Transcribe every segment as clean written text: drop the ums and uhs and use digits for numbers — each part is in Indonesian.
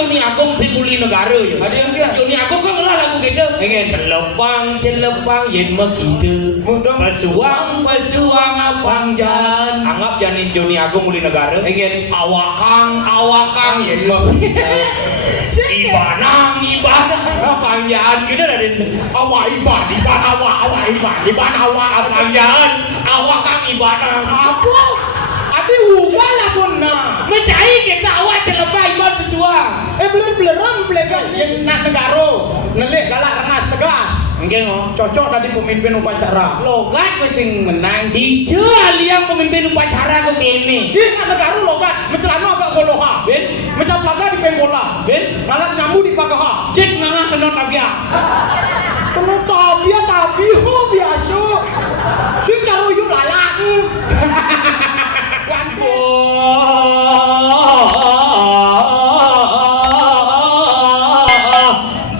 Joni Agung sing muli negara ya. Ada yang dia. Joni Agung kan ngelah lagu gitu. Celepang yen begitu. Pesuang pangjan. Anggap jadi Joni Agung muli negara. Awakang yen begitu. Ibanang pangjan gitu Raden. Iban pangjan. Awakang ibanang. Apa? Abi ubah lah pun nah. Mencai kita awak celepah iban pesuang. Beler-beleram pelegan yang nak negaro. Nelik galak rengas tegas. Mungkin oh. Cocok tadi pemimpin upacara. Logat masing menang. Ijo aliang pemimpin upacara kok kene. Nak negaro logat. Mencelana agak goloha. Ben. Mencaplaga di penggola. Ben. Malah nyambu di pagaha. Cek ngangah kena tabia. Kena tabia biasa. Sing karo yu lalak.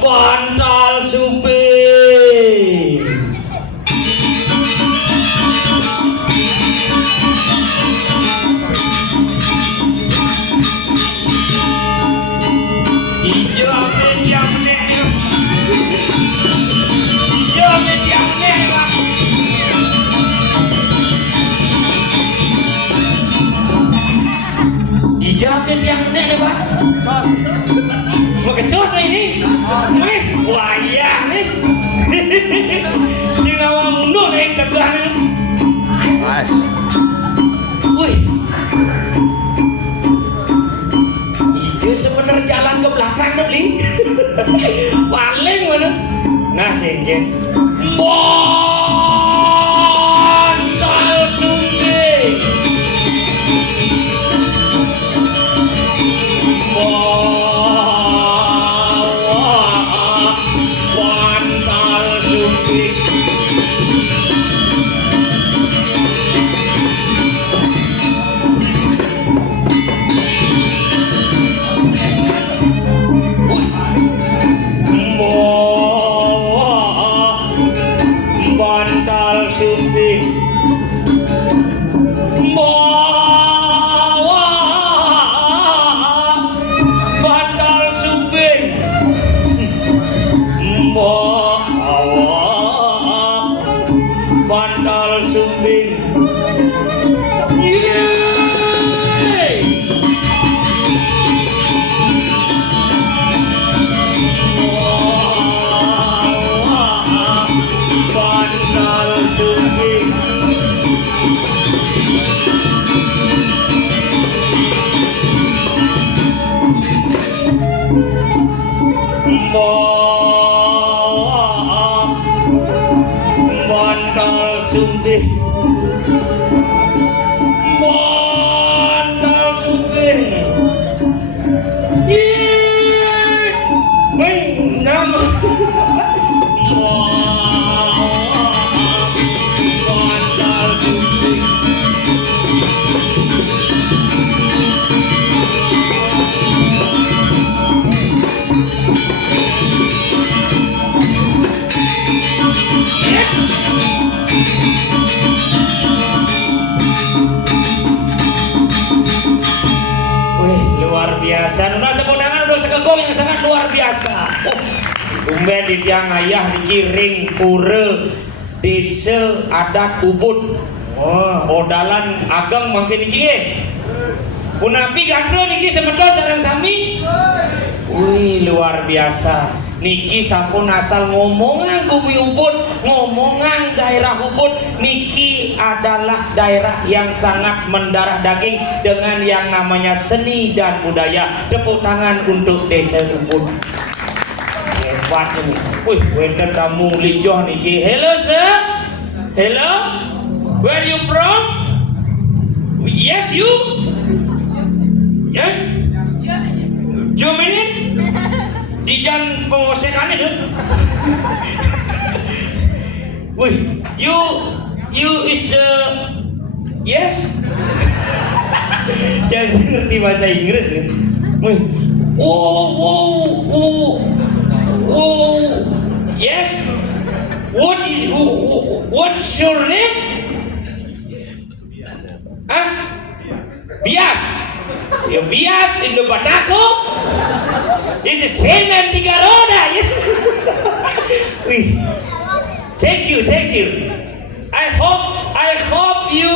Bantal suping ijo mediam nek Ijabin yang nih Pak. Mau kecos ini? Wayah nih. Si nawa mundur nih tegah nih. Mas. Wih. Ijo sebener jalan ke belakang nih. Paling mana? Nah sengjen. Bantal sungai. Bantal sungai. Bantal suping bantal suping bantal suping bantal suping bantal suping bantal suping nama bantal suping Wih, luar biasa. Nuna sepunangan udah sekegong yang sangat luar biasa. Tumben di tiang ayah dikiring pura desa adat Ubud. Odalan ageng makin iki. Punapi gandro niki semedot sareng sami. Wih, luar biasa. Niki sampun asal ngomongan kuwi Ubud, ngomongan daerah Ubud. Niki adalah daerah yang sangat mendarah daging dengan yang namanya seni dan budaya. Tepuk tangan untuk desa Ubud. Hebat ini. Wih, wenten tamu lijoh niki. Hello sir. Hello. Where you from? Yes you. Yeah. Germany. Di jan pengosekan itu. Wih, you is yes. Jangan ngerti bahasa Inggris ya. Wih, yes. What's your name? Hah? Bias. Ya bias Indo Batako. It's the same and tiga roda ya. Wih. Thank you. I hope you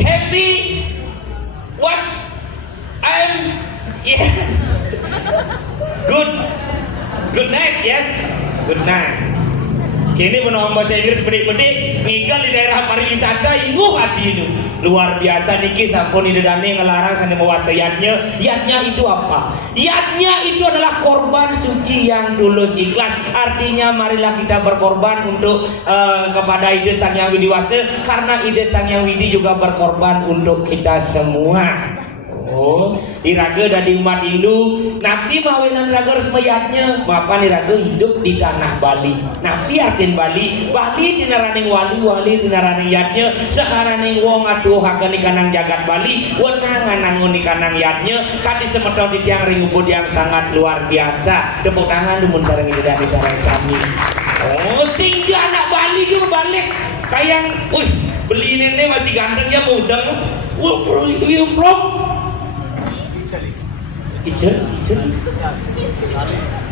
happy. Yes. Good night, yes. Good night. Kini menolong bahasa Inggris bedik-bedik ninggal di daerah pariwisata inguh hati ini luar biasa niki sampun idedane ngelarang sani mewasta yatnya itu apa? Yatnya itu adalah korban suci yang tulus ikhlas. Artinya marilah kita berkorban untuk kepada Ide Sang Hyang Widi Wasa, karena Ide Sang Hyang Widi juga berkorban untuk kita semua. Oh, iraga dari umat Hindu, Nabi mawenan iraga harus mayatnya. Bapak iraga hidup di tanah Bali. Nabi artin Bali dinaraning wali dinaraning yatnya. Sakaraning wong aduh hakan ikanang jagat Bali, wenangan nangun ikanang yatnya. Kadi semeton di tiang ring ubud yang sangat luar biasa. Tepuk tangan dumun sareng ini dari sareng sami. Oh, sehingga anak Bali gitu balik kayak, beli ini masih gantengnya mudeng. Where you from?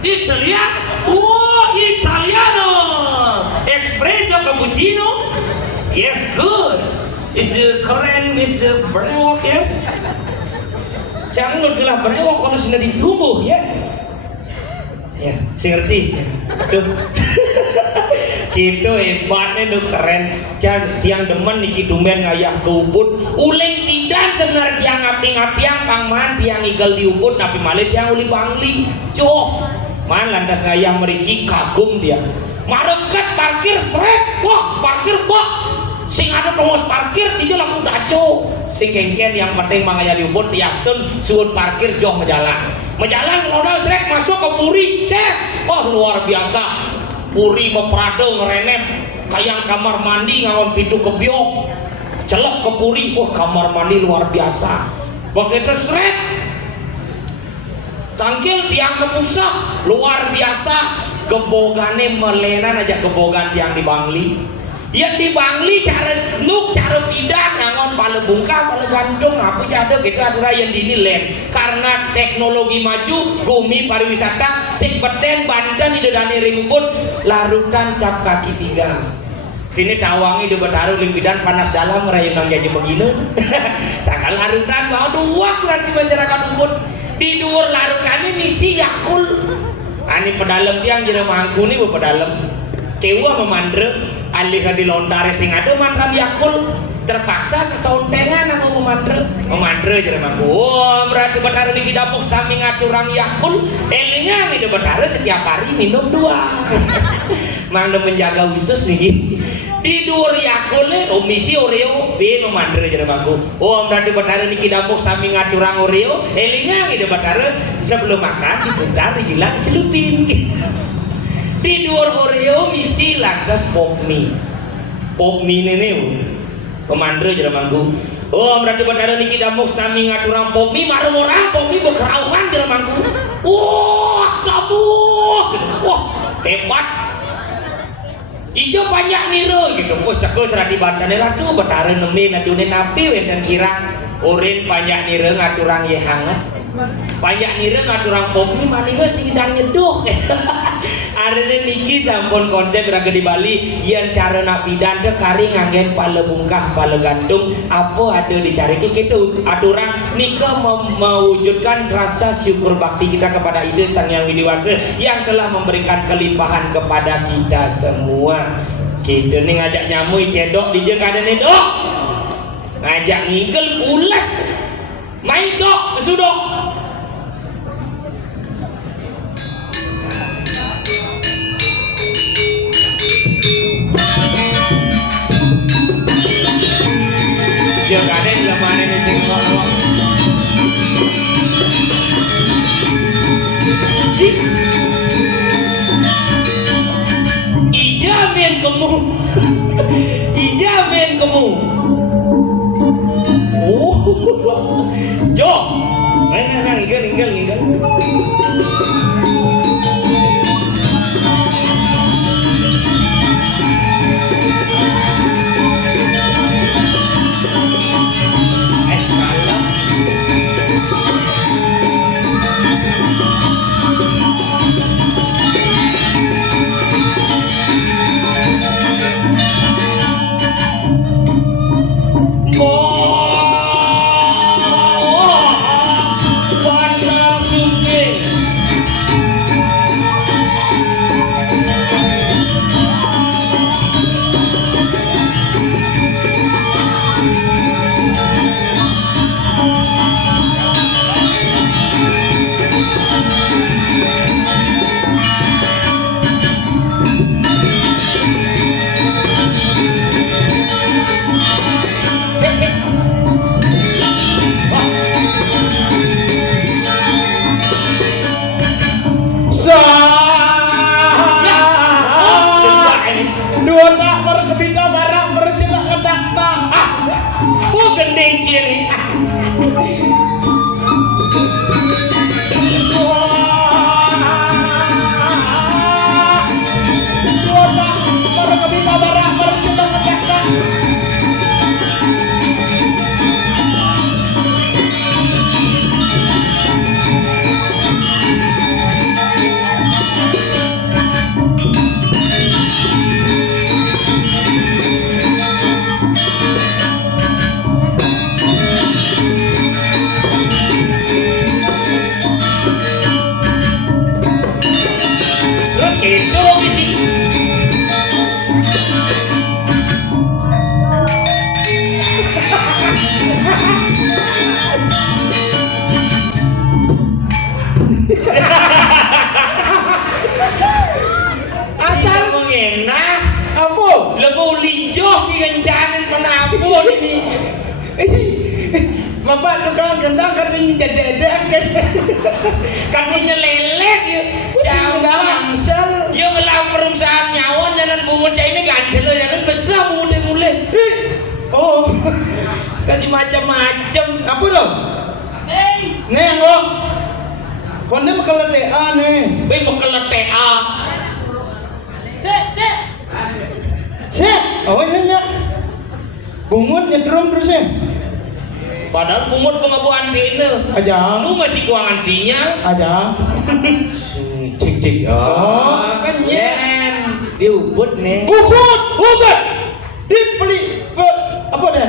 Italia? Oh, Italiano! Espresso cappuccino? Yes, good. Is the Korean Mr. Brewok, yes? Jangan gelah brewok kalau sudah ditumbuh, ya? Ya, saya ngerti. Aduh. Gitu hebatnya tuh keren. Tiang demen niki tumben ngayah ke ubud. Uling tidak sebenarnya tiang ngaping-ngaping pangman tiang igal di ubud napi malih tiang uli bangli. Joh. Man lantas ngayah meriki kagum dia. Mareket parkir seret. Wah, parkir bak. Sing ada pengurus parkir ijo laku daco. Sing kengken yang penting mangaya di ubud diastun suut parkir joh mejalan ngelodo seret masuk ke puri ces. Wah, luar biasa. Puri meprado ngerenem kayak kamar mandi ngangon pintu kebiok celep ke puri. Wah, kamar mandi luar biasa. Begitu seret tangkil tiang kepusah luar biasa. Gebogane melenan aja gebogan tiang di Bangli. Ya di Bangli cara pindah ngangon pale bungkah pale gantung apa jaduk itu adalah yang dinilen karena teknologi maju bumi pariwisata sing beten Banten ide dani ringbut larutan cap kaki 3 kini tawangi de betaru ling bidan panas dalam rayunang jadi begini sakal larutan mau dua berarti masyarakat ubud di dhuwur larutannya misi yakul ani pedalem tiang jere mangku ni pedalem kewa memandre alih di lontare sing ada mantra yakul terpaksa sesauntengan nang memandre jere mangku. Oh, berarti betare niki dapuk sami ngaturang yakul elinga ngide betare setiap hari minum 2 mangde menjaga khusus niki di dhuwur yakule misi oreo be memandre jere mangku. Oh, berarti betare niki dapuk sami ngaturang oreo elinga ngide betare sebelum makan diputar dijilat dicelupin di dhuwur oreo misi lantas pop mie ini pemandre jere mangku. Oh, berarti benar niki damuk sami ngaturang pop mie marung orang pop mie bekerauhan jere mangku. Wah, tabuh. Wah, hebat. Ijo banyak niro gitu. Wah, cekus radi bantane ratu betare nemi nadune napi wenten kira oren banyak niro ngaturang ye hangat. Banyak nire ngaturang pop mie maniwe sidang nyeduh. Arene niki sampun konsep raga di Bali yang cara nak pidan de kari ngangen pale bungkah pale gantung apa ada dicari gitu aturan nika mewujudkan rasa syukur bakti kita kepada Ide Sang Hyang Widi Wasa yang telah memberikan kelimpahan kepada kita semua. Gitu nih ngajak nyamui cedok di jeung kadene dok ngajak ngigel pulas main dok besudok. Jangan ada di mana ini sing ngomong. Ijamin kamu. Oh, Jo, nang inggal. Terus gitu biji. Asal Mengenah apa? lebu lijoh di kencanin penabur ini. Bapak tukang gendang katanya jadi kan. Katanya lelet ya. Gendang angsel. Ya ngelam perusahaan nyawan jangan bungut cah ini gancel jangan besar mulai. Oh, Ganti macam-macam. apa dong? Nih lo. Konde makalah DA nih. Wih bekal TA. Set. Oh ini nya. Bungut nyedrum terus ya. Padahal bungut pengabuan ini. Aja. Lu masih kuangan sinyal. Aja. Cek. Oh, kan yen. Di ubud nih. Ubud. Dibeli apa dah?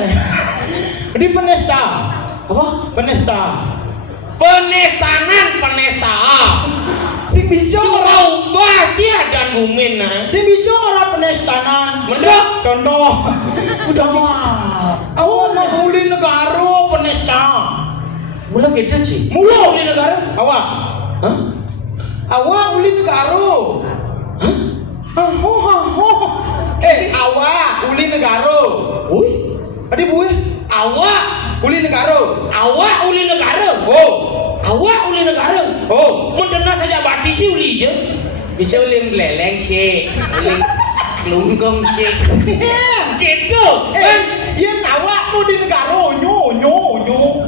Di penesta. Apa? Penesta. Penesta. Sing bicara. Sudah ubah dia dan bumin nah. Sing bicara penestanan. Mendok. Contoh. Udah mah. Awak nak uli negara penesta. Mula kita sih. Mula Uli negara. Awak. Hah? Awak uli negara. Hah? Awak uli negara. Woi. Tadi buih. Awak Uli negara. uli negara. Oh. Awak uli negara. Oh. Mun dena saja bati si uli je. Bisa uli beleleng sih. Uli kelungkung sih. Gitu. Yen awak tu di negara onyo.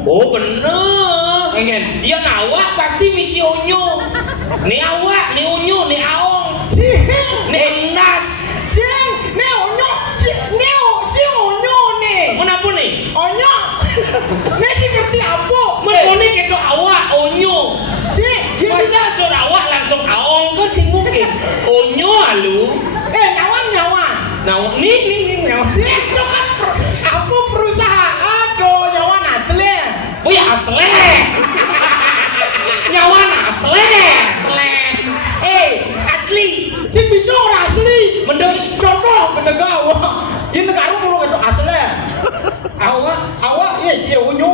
Oh bener. Engen. Ya awak pasti misi onyo. Ni awak, ni onyo, ni aong, ni nas. Ni onyo. Si onyo ni. Kenapa nih? Onyo. Ni si ngerti apa? Menurut itu awak onyo. Masa suruh awak langsung aong kan sih mungkin. Onyo alu. Nyawa. Nah, nih nyawa. Itu kan aku perusahaan do nyawa asli. Oh ya asli. Nyawa asli. Asli. Sing bisa ora asli. Mending Contoh penegak awak. Ini negara mulu itu asli. Awak ya si onyo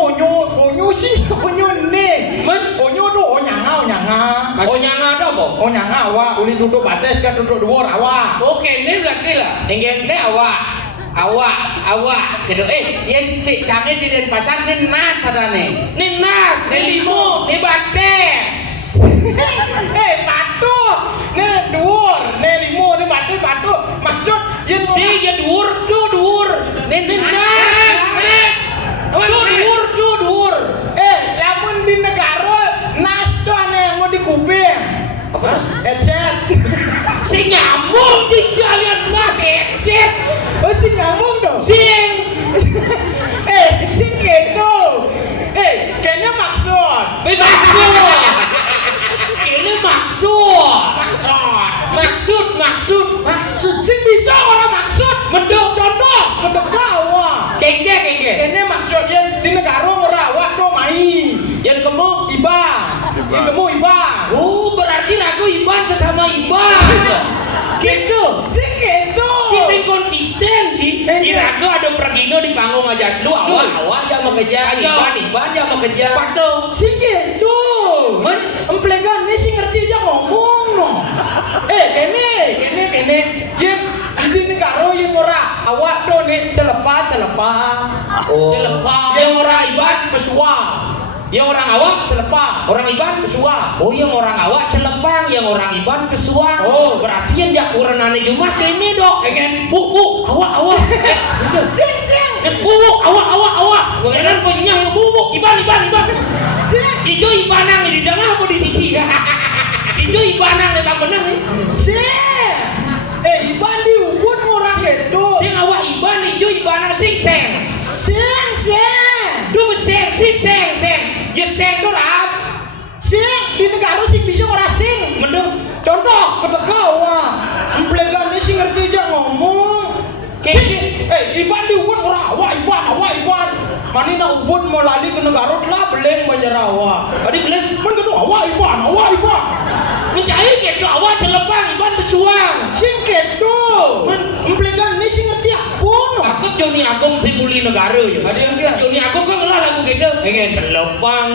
si onyo nih. Onyo do onyanga. Oh nyanga ada apa? Onyanga awak uli duduk batas kan duduk dhuwur awak. Oke, ini berarti lah. Ingin ini awak. Kedua, yang si canggih di Denpasar ini nas ada nih. Ini nas, ini limo, ini bates. Batu. Nih dhuwur, nih limo, nih batu. Maksud yen Si ya dur. Ini nas. Dur. lamun di negara nas tuh aneh mau di kuping. Apa? Headset. Si nyambung di jalan mas headset. Oh si nyambung dong. Sing. Sing gitu. Kayaknya maksud. Ini maksud. Sing bisa orang maksud. Mendok contoh. Mendekawa. Kengke. Kayaknya maksudnya di negara merawat tuh main. Yang kamu Iban. Oh, berarti ragu Iban sesama Iban. Gitu. Sing gitu. Sing konsisten sih. Irago ada pergino di panggung aja lu awak yang mau kejar Iban yang mau kejar. Waduh. Sing gitu. Emplegan ini sih ngerti aja ngomong no. Kene. Yen di negara yang ora awak tuh nih celepa. Oh. Celepa. Yang ora Iban pesua. Yang orang awak Celepang. orang Iban Pesuang. oh yang orang awak Celepang yang orang Iban Kesuang Oh. berarti yang jakuranane Jumas kene dok Pengen. bubuk awak Sing. bubuk awak jangan penyang bubuk Iban Sing. ijo Ibanang di tengah apa di sisi ijo Ibanang lebang benang nih Sing. Iban di ubun orang itu. sing awak Iban ijo Ibanang sing seng Sing. du seng si seng ya seng tu rap Sing di negara sing bisa ora sing. mendung Contoh ketegawa. Emplegane sing ngerti aja ngomong. Kayak- Iban di ubun ora awak Iban. Manina ubun mau lali ke negara lah beleng banyak awak. adi belum Men ketu awak Iban. mencari gitu awak Celepang Iban Kesuang Sing ketu. Men emplegane sing ngerti apun. aku Joni Agung sing muli negara ya Ada yang dia. Joni Agung kan ngelah lagu gitu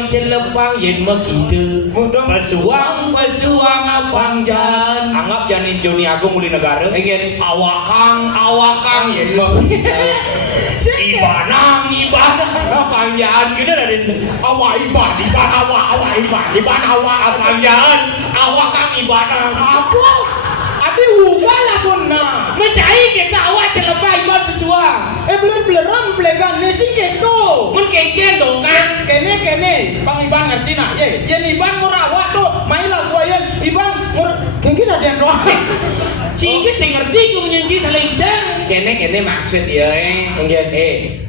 Celepang yen begitu Mudah. pesuang pangjan anggap jadi Joni Agung muli negara awakang yen begitu Ibanang pangjan gitu ada Awak Iban. pangjan awakang Ibanang Apa? Adi ubah lah pun nah. mencari kita awak Celepang Iban Pesuang Beler-beleran emplegane sing ketu. men keken dong kan Kene Bang Iban ngerti nak yen Iban murawak tuh main lagu ayen Iban kengkin ada yang doang Ciki sing ngerti ku menyanyi selencang. Kene maksud ya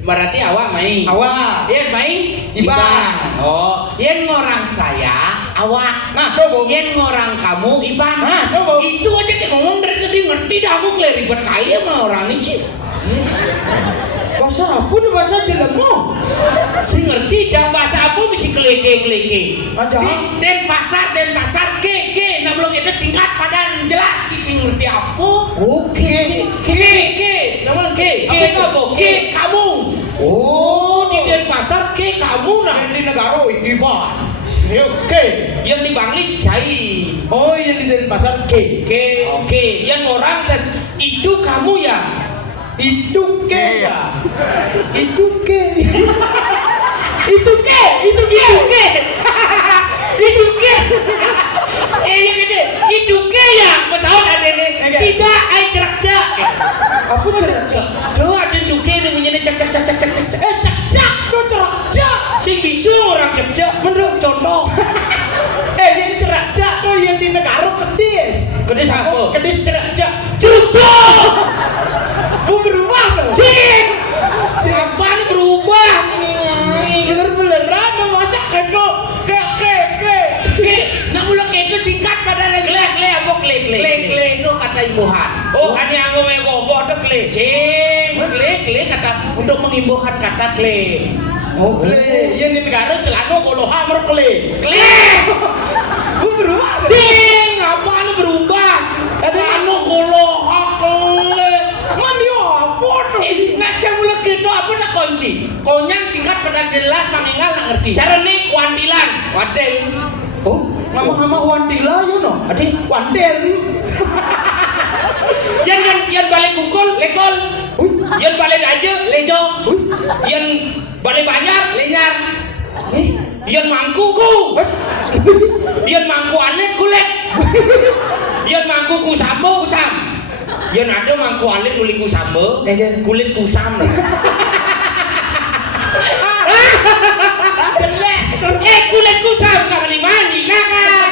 berarti awak main awak yen main Iban. oh yen ngorang saya awak nah dobo yen ngorang kamu Iban Nah, coba. itu aja kayak ngomong dari tadi ngerti dah aku kayak ribet kali sama orang ini Ci. bahasa apa tuh bahasa Jelemo Sing ngerti jam bahasa apa mesti keleke. aja Si Denpasar ke nah belum itu singkat padahal jelas si sing ngerti apa Oke. ke namanya ke Apa? ke kamu Oh, di Denpasar ke kamu nah. yang di negara Iban oke Yang di Bangli cai. oh yang di Denpasar ke Oke, yang orang tes itu kamu ya. itu ke ya itu ke Yang gede, itu ke ya. Pesawat ada nih. Oke. Tidak, ai cerak-cerak. apa cerak Tuh ada duke nih menyanyi cek. cak tuh cerak Sing bisu orang cek. menurut contoh yang cerak tuh yang di negara kedis Kedis apa? kedis cerak Cukup. mau berubah tuh Siapa nih berubah? bener-beneran dong masa kedok ke nah ulang itu singkat padahal Kle apa kle? kle itu kata imbuhan Oh, ani anggo gogoh ada kle. kle kata untuk mengimbuhkan kata kle oh kle yang di negara celana goloha merkle Kles. mau berubah Sing, apa nih berubah? ada anu golo hakle man yo apa tuh nah camulak gitu apa nak kunci konyang singkat pada jelas mangingal nak ngerti Cara nih kuantilan. wadel oh mama wandila yo no Adi, wandel yang balik bukul, lekol. Yang balik aja, lejo yang balik banyak, lenyar yang mangku ku. Yang mangku alit kulit. Yang mangku kusamo kusam. Yang ada mangku alit kulit kusamo, kulit kusam. Kulit kusam nggak beli mandi kakak.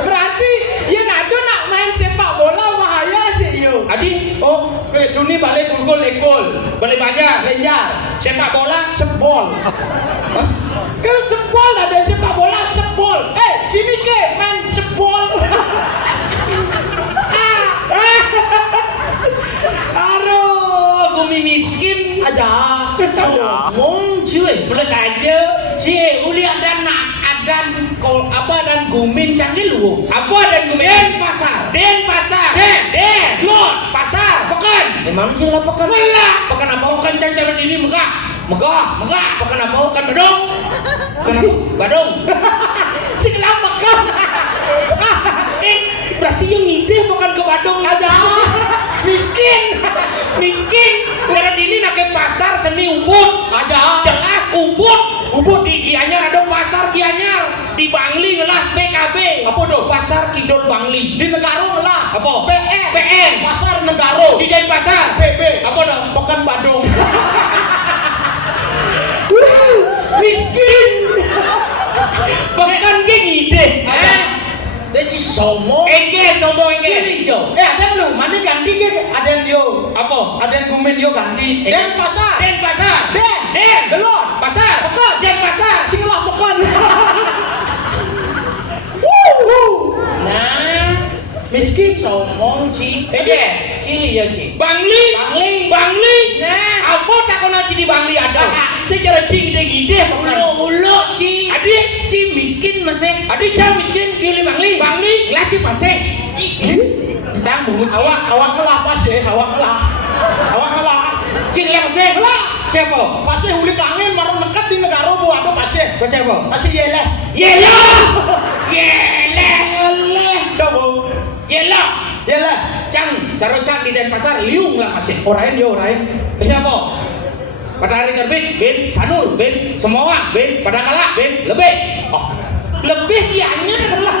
berarti yang ada nak main sepak bola bahaya sih yo Adi, oh Duni balik gol ekol balik banyak. lenjar Sepak bola, sebol kalau sebol ada sepak bola sebol sini ke main sebol aduh, bumi miskin. aja ngomong cuy Plus aja. cie uli ada apa dan gumin canggih lu Apa dan gumin? pasar Denpasar. Not pasar. Pekan. emang sih lah pekan Melah. pekan apa pekan cancaran ini megah pekan apa pekan badung badung si kelapa kan Berarti yang ngide bukan ke Badung aja miskin. Karena ini nak ke pasar semi ubud. aja Jelas ubud. Ubud di Gianyar ada pasar Gianyar, di Bangli ngelah PKB. Apa tuh? Pasar Kidul Bangli. Di Negaro lah. Apa? PN. Pasar Negaro. Di Denpasar. PB. Apa dong? Pekan Badung. Miskin. Pekan gini deh. Dia ci sombong. Engke sombong engke. Ini jo. Ada belum? Mana ganti ke? Ada yang yo. Apa? Ada yang gumen yo ganti. Denpasar. Denpasar. Den. Belum. Pasar. Pekan. Denpasar. Singlah pekan. Nah, miskin sombong ci. Cili ya ci. Bangli. Nah, Apa tak kena ci di Bangli ada? Secara ci gede-gede ulo ci. Adik Ci miskin masih. Adik cah miskin cili Bangli. Lah ci masih. Ndang bungu ci. Awak ngelah pasih. Awak ngelah. Cili lah masih. Ngelah. Siapa? Pasih uli kangen marah nekat di negara bu ada pasih. Siapa? Pasih yeleh. Yelah. Yelah. Yeleh. Caro cang di Denpasar liung lah masih. Orain yo orain. Siapa? Matahari terbit, bin, Sanul, bin, semua, bin, pada kalah, bin, lebih. Oh, Lebih Gianyar lah.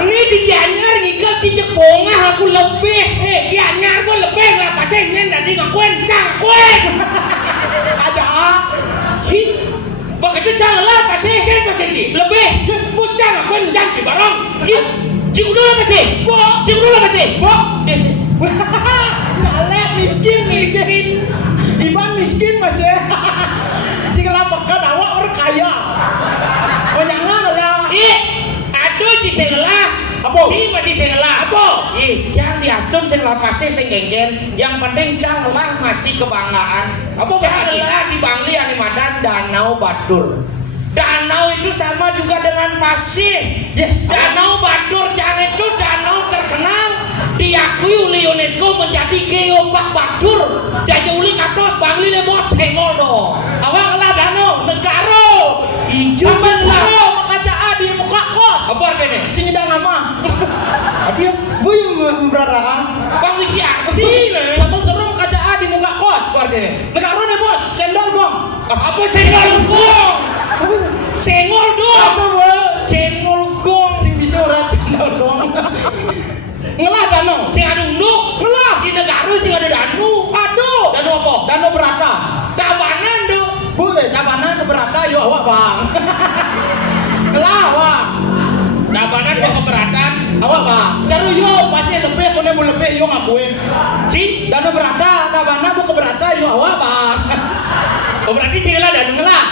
Ini di Gianyar ngikal ci Jepongah aku lebih. Gianyar gua lebih lah pasien nyen tadi ngakuen, cakuen. Aja. Hi. Begitu cang lah pasti. Kan pasien ci. Lebih. Bucang ngakuen jang ci barong. Ci kudu lah pasti. Ci kudu lah pasti. Desi. Calek miskin. Iban miskin masih. Jika pekan awak orang kaya. Banyak lah. Aduh ci sengelah. Apa? Si masih sengelah. Apa? Cang diastur sengelah pasti senggengen. Yang penting cang lah masih kebanggaan. Apa Cang bangga, Ci? lah di Bangli yang di Madan Danau Batur. Danau itu sama juga dengan pasir. Yes. Danau Batur Cang itu danau terkenal diakui oleh UNESCO menjadi geopark Batur. Jadi uli katos Bangli le bos sengol dong. Awak lah danau negaro. Ijo Negaro makacaa di muka kos. Apa artinya? Sing dah nama. Adia, Bu yang beraraan. bang misi arti nih. Sambal serum kacaa di muka kos. Apa artinya? Negaro nih bos. Sendal gong. Apa senggol gong? Senggol dong. Apa bu? Senggol gong. Sing bisa orang sendal gong. Ngelah danau. Sing ada unduk. Ngelah. Di negara sing ada danu. Aduh. Danu apa? Danau berata. Tabanan dong. Bu, dabanan keberatan yuk awak bang. Ngelah awak. Tabanan kok keberatan. Awak bang. Jaru yuk pasti lebih punya mau lebih yuk ngakuin. Si, Danau berata, dabanan bu keberatan yuk awak bang. oh berarti cingela danu ngelah.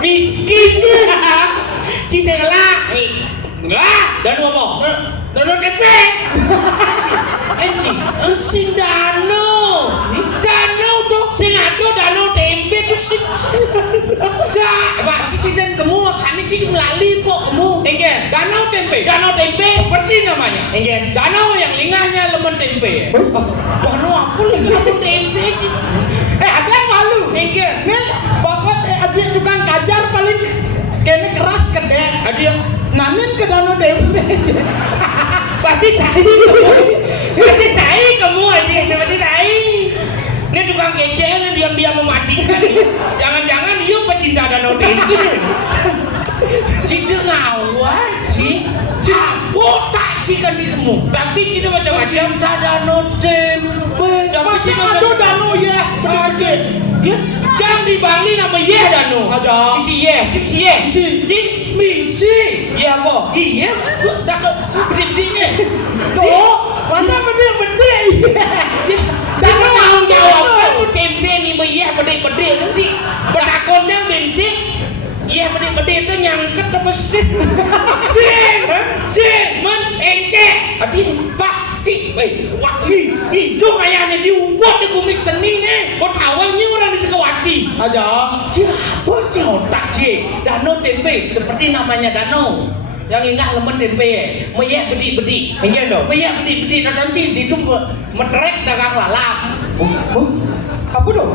Miskin. Ci sengelah. Ngelah. Danu apa? Danu tempe. Enci. Sing danau. Danau tuh sing ada danau tempe tuh sing. Pak ci dan kamu kan ci melalui kok kamu. Enggen. Danau tempe. Danau tempe. Seperti namanya. Enggen. Danau yang lingahnya lemon tempe. Danau apa lagi danau tempe Ci? Ada yang malu. Enggen. Nih, bapak adik tukang kajar paling kayaknya keras kedek. Adia. Nanin ke danau tempe. Pasti saya. Pasti saya kamu aja. Pasti saya. Ini tukang kecil yang diam-diam mematikan. Jangan-jangan dia pecinta danau tempe. Ci dengawan ci. Cabut tak ci kan di semu. Tapi cina macam-macam. Cinta danau tempe. Tapi Masih cina ada danau ya. Gede. Ya, jangan di Bali nama Yeh Danu. Ada. Isi Yeh, isi Yeh. Isi. Misi. Iya apa? Iya, tak berdiri. Tuh, masa bede-bede. Danau tanggung jawab kamu tempe ni Yeh bede-bede tu sih. Bertakon jam bensin. Yeh bede-bede tu nyangkut apa sih? Sing, men, encek. Adi, bah, cik, baik. Wah, hijau kayaknya diubah di kumis seni ni. Buat awalnya orang di Sekawati. Aja. Siapa cik otak cik? Danau tempe, seperti namanya danau. Yang ingat lemon tempe, meyek bedi-bedi. Enggen dong. Meyek bedi-bedi dan nanti itu metrek dagang lalap. Apa dong?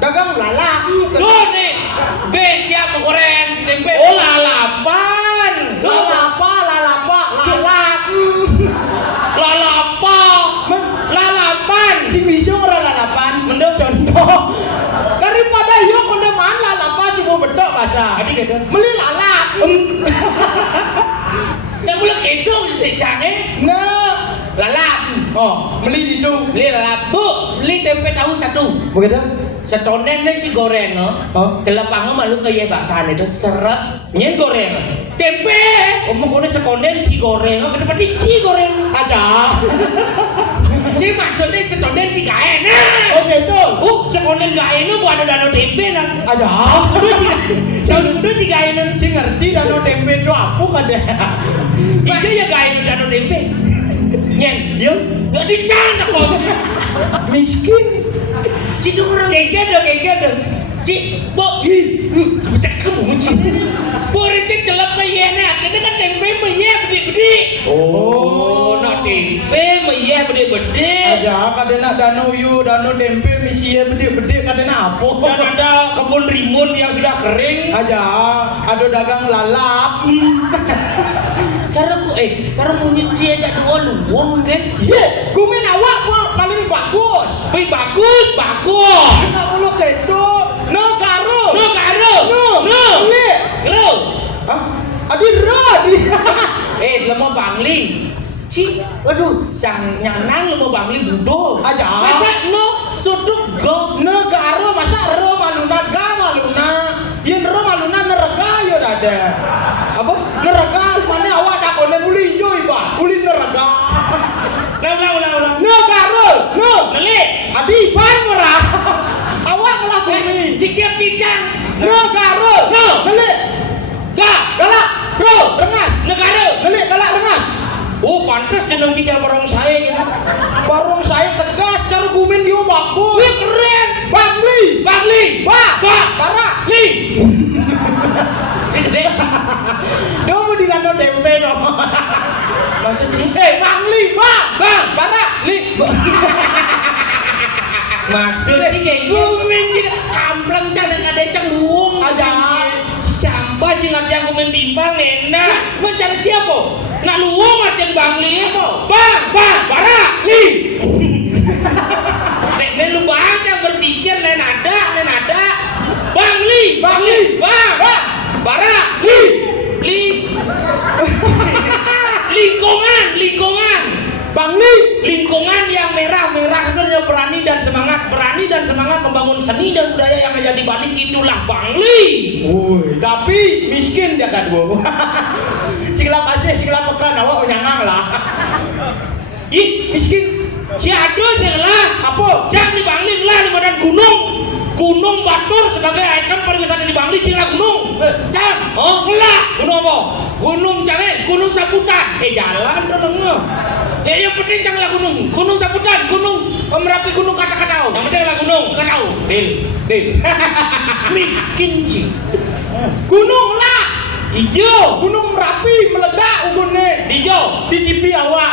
Dagang lalap. Tuh nih, Ben siap goreng tempe. Oh, lalapan. Lalapa. Lalapan. Si bisu orang lalapan. Mendem Contoh. Daripada yuk udah mana lalapa si mau bedok gitu. Beli lalap. Yang mulai itu secangnya Nah. lalap. Oh, beli itu. Beli lalap. Bu, beli tempe tahu satu. Begitu? Setonen dan goreng Oh. celepangnya malu kayak basahan itu seret Nyen goreng. tempe. Omong kono sekonden ci goreng, kenapa di ci goreng? Ada. Si maksudnya setonen si gak enak. Oh gitu. Sekonden gak enak buat ada danau tempe lah. Ada. Udah ci, udah ci gak enak. Si ngerti danau tempe itu apa kada? Iya ya gak enak danau tempe. Nyen, Yo, gak dicanda kok. Miskin. Si orang keke dong. Ci, bo, cek kamu ci. Bo recek celap kayak enak. Ini kan tempe menyep gede-gede. Oh, nak tempe meyeh bede-bede. Aja kadena danau yu, danau tempe misi bede-bede kadena apa? Dan ada kebun rimun yang sudah kering. Aja ada dagang lalap. Cara mau nyuci aja dua luang kan? Ye, gumin awak paling bagus. Wih bagus. Nak mulu gitu. No karo. No. Ye. Gero. Hah? Adi di. Lemah bangling. Ci, waduh, sang nyanang lemah bangling budol. Aja. Masa no suduk go. No karo masa ro maluna ga maluna. Yen ro maluna neraka yo ada. Apa? Neraka mana awak dak konen uli hijau iba. Uli neraka. Ulang. No karo. No. Nelik. Adi pan ora. Awak malah bumi. Cik siap cicang. No karo. No. Nelik. Galak. Bro, rengas. Negara. Nelik galak rengas. Oh, pantas jeneng cicang barong saya gitu. Barong saya tegas cara gumin yo bagus. Wih keren. Bangli. Para. Li. Ini gede. Dong di danau tempe dong. Maksud sih? Bangli, para. Li. Maksudnya kayak gitu. Gumin cik kampleng jangan ada cenggung. Aja. Campa cing yang aku mentimpal nena. Mencari siapa? Nak luang martin bangli apa? Para. Li. Nek lu baca berpikir nen ada. Bangli. Bara. Li. Lingkungan. Bangli. Lingkungan yang merah itu yang berani dan semangat membangun seni dan budaya yang ada di balik itulah Bangli. Tapi miskin dia kan dua. Sikila pasir, sikila pekan awak nyangang lah. Ih, Miskin. si ado lah. Apa? Jangan di Bangli lah di badan Gunung Batur sebagai ikon pariwisata di Bangli cila gunung. Jam. Oh, enggak. Gunung apa? Gunung Cange, Gunung Saputan. Jalan dong. Ya yang penting janganlah gunung Saputan, gunung Merapi, gunung kata-katau. Yang penting lah gunung. Katau. Bil. Miskin sih. Gunung lah. Ijo. Gunung Merapi meledak ugune. Ijo. Di TV awak.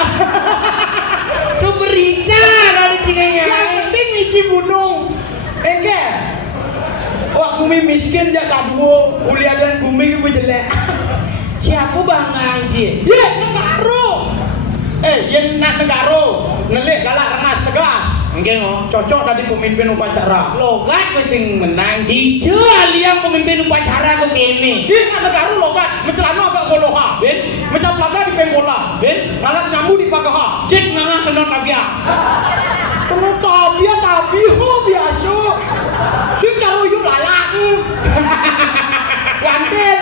Itu berita dari Cinganya. Yang penting isi gunung. Enge. Wah bumi miskin dia tak dua. Kuliah dan bumi itu jelek. Siapa bang anjir? Ye, negaro. Yen nak negaro. Nelik galak rengas tegas. Enggak no. Cocok tadi pemimpin upacara. Logat pesing menang. Ijo aliang pemimpin upacara kok kene. Ye nak negaro logat. Mencelana agak koloha. Ben, Mencaplaga di penggola. ben, Malah nyambu di pagaha. cek ngangah kena tabia. Kena tabia biasa. Sing karo yuk lalak. Wantil.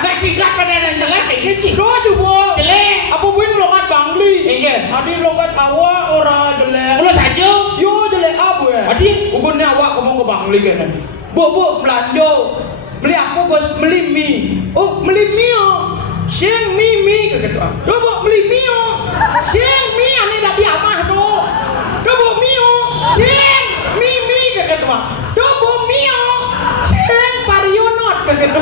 Nek singkat pada yang jelas kayak gitu. Do subo. Jelek. Apa buin logat Bangli? Enge. Adi logat awak ora jelek. Ulah saja. Yo jelek apa ya? Adi. Ugunnya awak ngomong ke Bangli kan. Bu, belanja. Beli apa bos? Beli mie. Oh, beli mie oh. Sing mie kayak gitu. Do bu, beli mie oh. Sing mie ane dak diamah do. Do bu mie oh. Sing mie kayak gitu. Do bu mie oh. Sing parionot kayak gitu.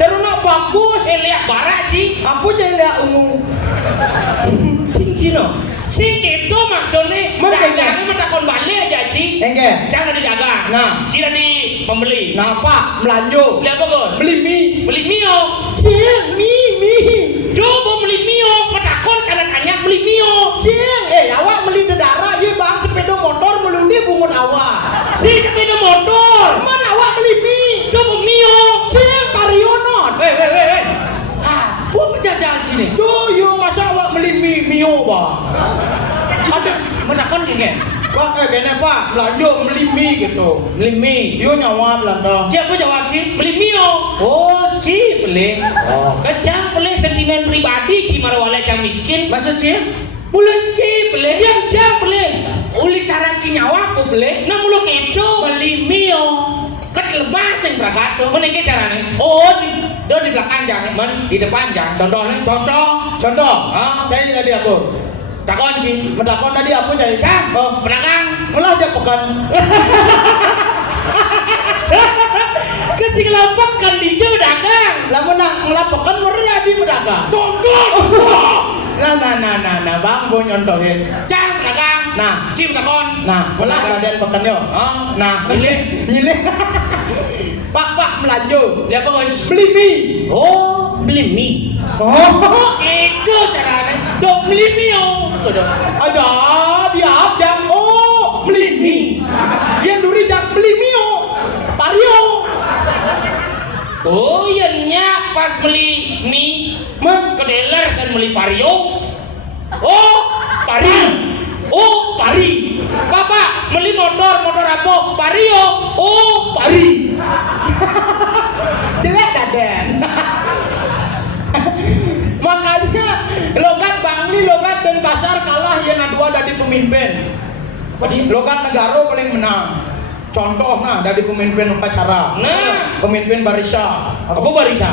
Teruna bagus. Lihat barak sih. Apa jaya ungu? Cincino. Sing itu maksudnya Mana dagangnya menakon balik aja sih. Enge. Jangan didagang. Nah. Sira di pembeli. Napa? Belanja. Beli apa bos? Beli mie. Beli mio. Sing mie. Coba beli mio. Menakon kalian tanya beli mio. Sing, awak beli dedara, ye bang sepeda motor meludi bungut awak. Si sepeda motor. Man awak beli mie. Coba mio. menakon gini. Pak gini Pak, belanja beli mie gitu. Beli mie. Yo nyawa belanja. Ci apa jawab Ci? Beli mio. Oh, Ci beli. Oh, kecang beli sentimen pribadi Ci marawale cang miskin. Maksud Ci? Bulan Ci beli. Yang cang beli. Uli cara Ci nyawa aku beli. Nah mulu kedo. Beli mie. Ket lebas yang berangkat. Mana ke caranya? Oh, di belakang jangan. Man. Di depan jangan. Contohnya. Contoh. Ah. Jadi tadi aku. Takon Ci. Mendakon tadi apa cai? Cang. Oh, Belakang. malah aja pekan. Kasih kelompok kan di jauh dagang. Lah menang ngelapekan merah di pedagang. Contoh. Nah, bang, gue nyontohin. Cang belakang. Nah. Ci takon. Nah, malah badan pekan yo. Ah. Nah, Nyilih. nyilih. Pak, melaju. Lihat apa guys? Beli mie. Oh, beli mie. Oh, Itu caranya. Dong beli mie. Tuh dong. aja dia jam. Oh, beli mie. Dia duri jam beli mie. Pario. Oh iya nya pas beli mie Man, ke dealer saya beli vario. Oh pari. Oh pari. Bapak beli motor apa? Vario. Oh pari. jelek daden. Makanya logat Bangli, logat dan pasar kalah yang dua dari pemimpin. Logat negara paling menang. Contoh nah dari pemimpin upacara. Nah. Pemimpin barisa. Apa barisa?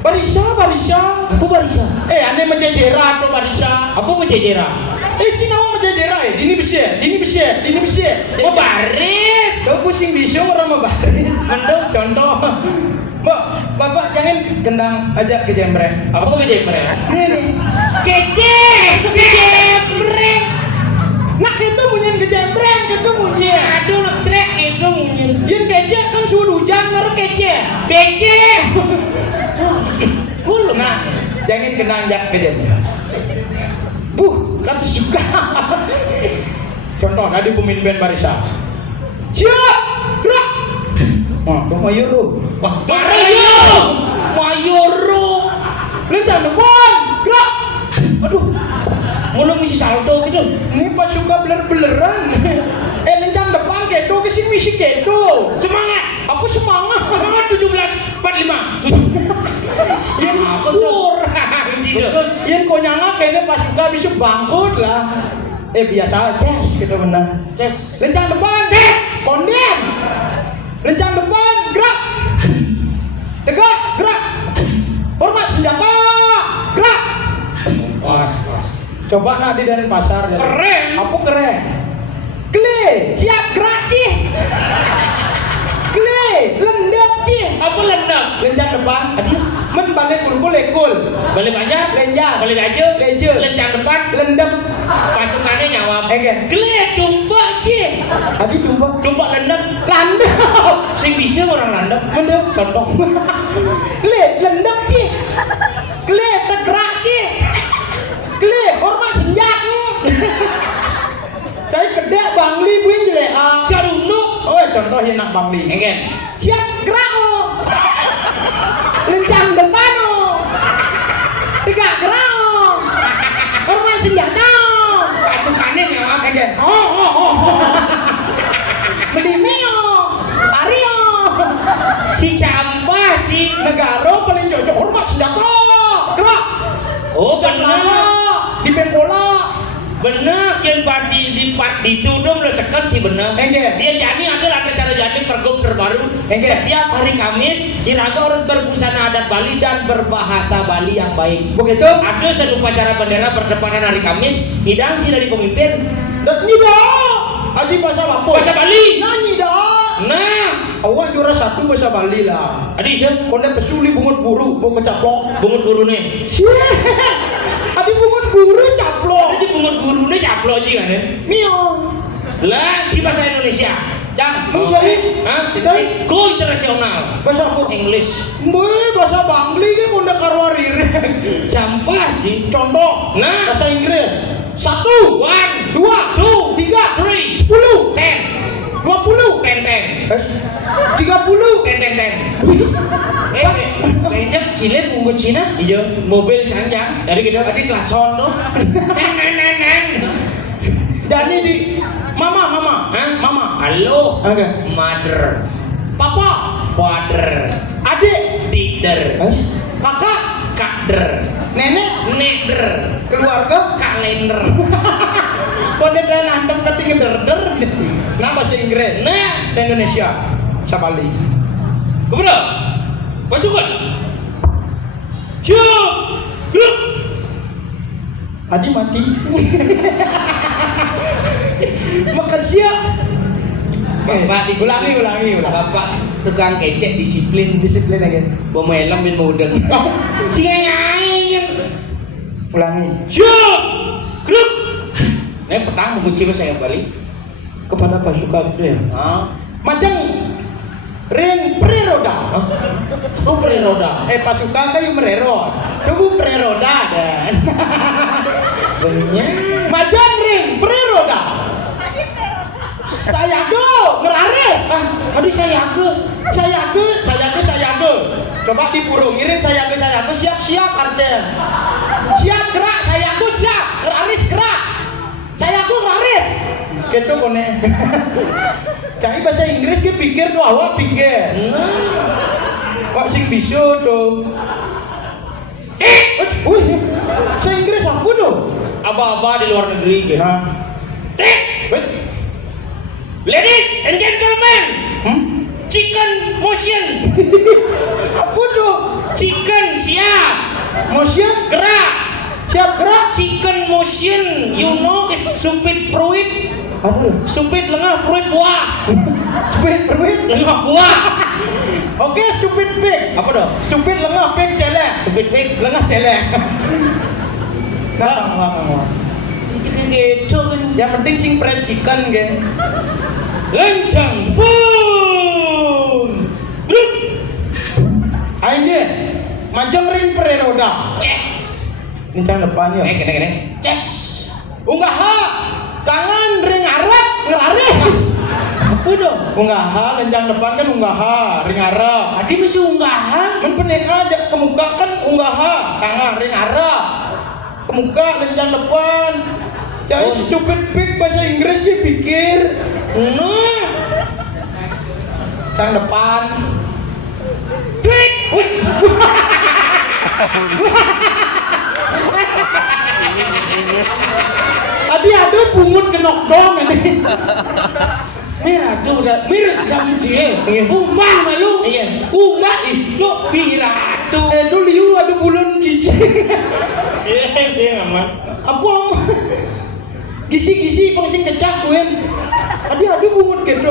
Barisa. Apa barisa? Ane menjejera atau barisa. Apa menjejera? Si nama menjejera ini bisa. Oh baris. Kau pusing bisa orang mau baris. Mendung. Contoh. Mbak, bapak jangan gendang aja ke jembreng. Apa menjejera? Ini nih. Kece. Jembreng. Nak itu munyin ke jembreng, itu munyin. Aduh trek itu mungkin. Yang kece kan sudah hujan, baru kece. Kece. Belum. Nah, jangan gendang aja ke jembreng. Kan suka. Contoh tadi pemimpin barisa. Siap, gerak. Wah, kok mayuru? Wah, Mario. Mayoro. Lencang depan, gerak. Aduh. Mulai misi salto gitu. Ini pas suka beler-beleran. Lencang depan keto kesini misi keto. Semangat. Apa semangat? Semangat 1745. Yang Apa kurang gitu. Yang kau nyangka kayaknya pas suka bisa bangkut lah. Biasa tes gitu benar. Tes. Lencang depan, Tes. kondem. Lencang depan, gerak. Tegak, gerak. Hormat senjata, gerak. Pas. Coba nak di Denpasar. jadi. Keren. Apa keren? Kle, siap gerak cih. Kle, lendap cih. Apa lendang? Lencang depan. Men balik kulkul ekul. Balik banyak. Lenjar. Balik aja. Leje. Lencang depan. Lendap. Pasukannya nyawab. Ege. Gele tumpak cie. Tadi jumpa. Tumpak lendang. Landap. Sing bisa orang landang. Mendap. Contoh. Kle, lendap cih. Kle, tegrak cih. Kle, hormat senjata. Saya kedek Bangli buin jelek. Sarunuk. Oh, contohin nak Bangli. Engen. Siap gerak oh. Lencang depan oh. Tegak gerak oh. Hormat senjata oh. Pasukannya nyawab. Engen. Oh. Melimi oh. Lari oh. Si campah ci. Negara paling cocok hormat senjata. Gerak. Oh benar. Di pengkola. Benar yang di tudung lo sekan sih benar. Enggak. Dia jadi ada cara jadi pergub terbaru. Enggak. Setiap hari Kamis Iraga harus berbusana adat Bali dan berbahasa Bali yang baik. Begitu? Ada satu upacara bendera berdepanan hari Kamis. Hidang sih dari pemimpin. Nyi dah. Aji bahasa apa? Bahasa Bali. Nyanyi dah. Nah, Awak juara satu bahasa Bali lah. adi sih Konde pesuli bungut buru, mau kecaplok. bungut gurune. Adi bungut guru caplok. Jadi bungut gurune caplo aja kan ya. Mio. Lah, si bahasa Indonesia. Cang, Mencari. Hah? Cari. Go internasional. Bahasa apa? English. Boy, bahasa Bangli kan konde karwarire. Campah sih. Contoh. Nah. Bahasa Inggris. 1, 1, 2, 2, 3, 3, 10, 10, 20, 10, 30. 10. Kayaknya Cile bungkus Cina. Iya, Mobil canjang. jadi kita Tadi klason tuh. neng. Jani di mama. Hah? Mama. Halo. Oke. Mother. Papa. Father. Adik. Leader. Kakak. Kader. Nenek. Neder. Keluarga. Kalender. Kok dia nantem tadi ngederder. Nah bahasa Inggris. Nah. Bahasa Indonesia. Sabali. Kemudian pasukan siap gerak. Adi mati. Makasih ya. Bapak disiplin. Ulangi. Bapak tukang kecek disiplin lagi. bawa melam bin mudeng. Singain. Ulangi. Siap gerak. Ini petang mengunci saya balik. Kepada pasukan itu ya. Macam ring preroda. Oh preroda. Pasukan kayu mererot. Tunggu preroda dan. Banyak. Macam ring preroda. Saya go ngerares. Aduh saya ke. Coba dipurung iring saya ke siap artinya. Siap gerak saya go siap. Ngeraris gerak. Saya go ngeraris. Gitu kone. Cai bahasa Inggris ke pikir tuh awak pikir. Kok sing bisa tuh. Wih, bahasa Inggris aku tuh. Aba-aba di luar negeri gitu. Wait. Ladies and gentlemen, chicken motion. Apa tuh? Chicken siap. Motion Gerak. siap gerak. Chicken motion, you know is stupid fruit. Apa tuh? Stupid lengah fruit buah. Stupid perwit. Lengah buah. Oke, stupid pig. Apa dong? Stupid lengah pig celek. Stupid pig. Lengah celek. Nah, Chicken gitu kan. yang penting sing fried chicken ge. Lencang pun. Gerak. Ayo macam ring preroda. Yes. Nincang depan ya. Kene. Yes. Unggah ha. Tangan ring arep ngeraris. Apa dong? Unggah ha lencang depan kan unggah ha ring arep. Adi mesti unggahan. Men penek aja ke muka kan unggah ha tangan ring arep. Ke muka lencang depan. Jadi stupid pig bahasa Inggris dia pikir. Nah. Cang depan. Pig. Tadi ada pungut kenok dong ini. Merah tuh udah mirip sama dia. Umah malu. Iya. Umah itu mirah tuh. Itu liu ada bulun cici. Iya aman. Apa? Gisi pangsing kecak wen. Tadi ada pungut gitu.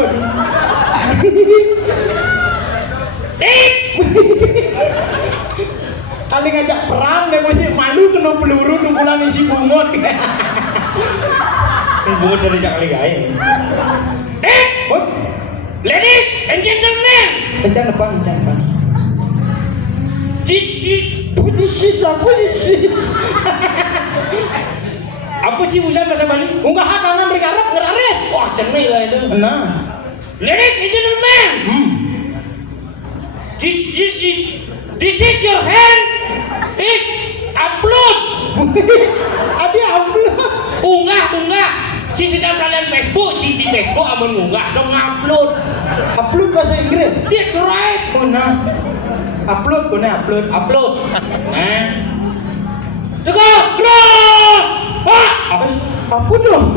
Kali ngajak perang dia mesti malu kena peluru nu pulang isi bungut. Bungut sudah kali gaya. Ladies and gentlemen, Lencang depan. this is Apa this? apa sih usaha bahasa Bali? Unggah tangan ring arep ngeraris. Wah cernih lah itu. Nah. Ladies and gentlemen, this is your hand is upload. Adi upload. Unggah. Si sedang kalian Facebook, di Facebook amun unggah dong ngupload. Upload bahasa Inggris. That's right. Nah. Upload. Nah. Tegak, gerak. Pak. Apa dong?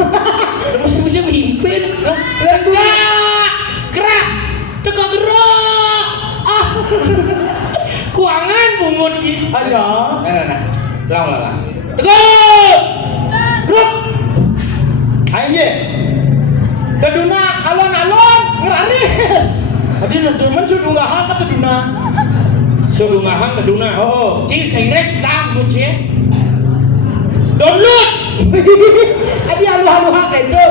Mesti mimpin. Tegak, gerak. Tegak, gerak. Kuangan bungut sih. Ayo. Nah. Lang. Tegak. Gerak. Ayo. Taduna alon-alon ngeraris. Tadi teman sudah nggak hak taduna. Suruh ngahang keduna. Oh. Cik, saya res tak muci. Download. Adi alu-alu hak itu.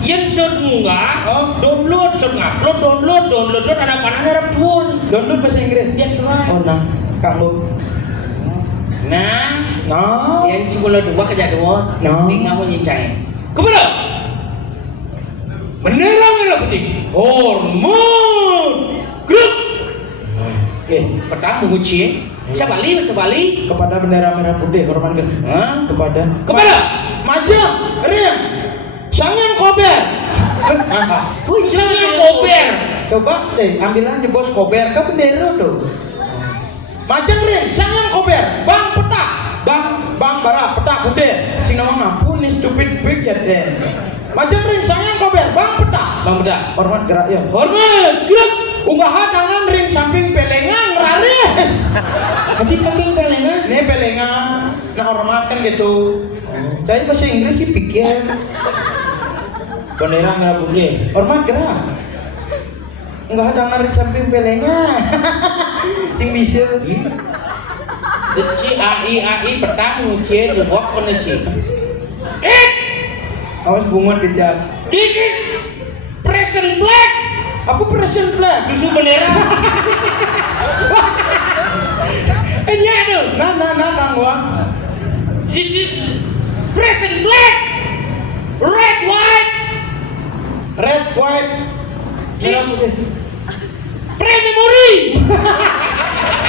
Yang sud munggah, download, sud ngupload, download ada panah ada pun. Download bahasa Inggris. Dia serah. Oh nah, kamu. Nah, Nah. yang cibula dua kerja dua. No. Tinggal mau nyincang. Kepada bendera merah putih. Hormat. Gerak. Oke, pertama menguci. Sebali. Kepada bendera merah putih hormat Hah? kepada Kepada Majang Rim Sangyang kober. Sangyang kober. Coba deh, ambil aja bos kober ke bendera tuh. Macam rin, sangyang kober, bang petak, bang bara petak gede. Sing nama ngampun nih stupid big ya deh. Macam rin sangyang kober, bang petak. Bang bedak. Hormat gerak ya. Hormat, gerak. Unggahan tangan ring samping pelengan ngeraris. Jadi samping pelengan. Ini pelengan, nah hormat kan gitu. Jadi bahasa Inggris ki pikir. Bendera merah putih. Hormat gerak. Unggahan tangan ring samping pelengan. Sing bisa. Deci AI petang ngucie dewok kena ci. Awas bungut kejap. This is present flag. Apa present flag? Susu bendera. Enya tuh. Nah Kang Wang. This is present flag. Red white. Red white. Merah putih. Pre-memory.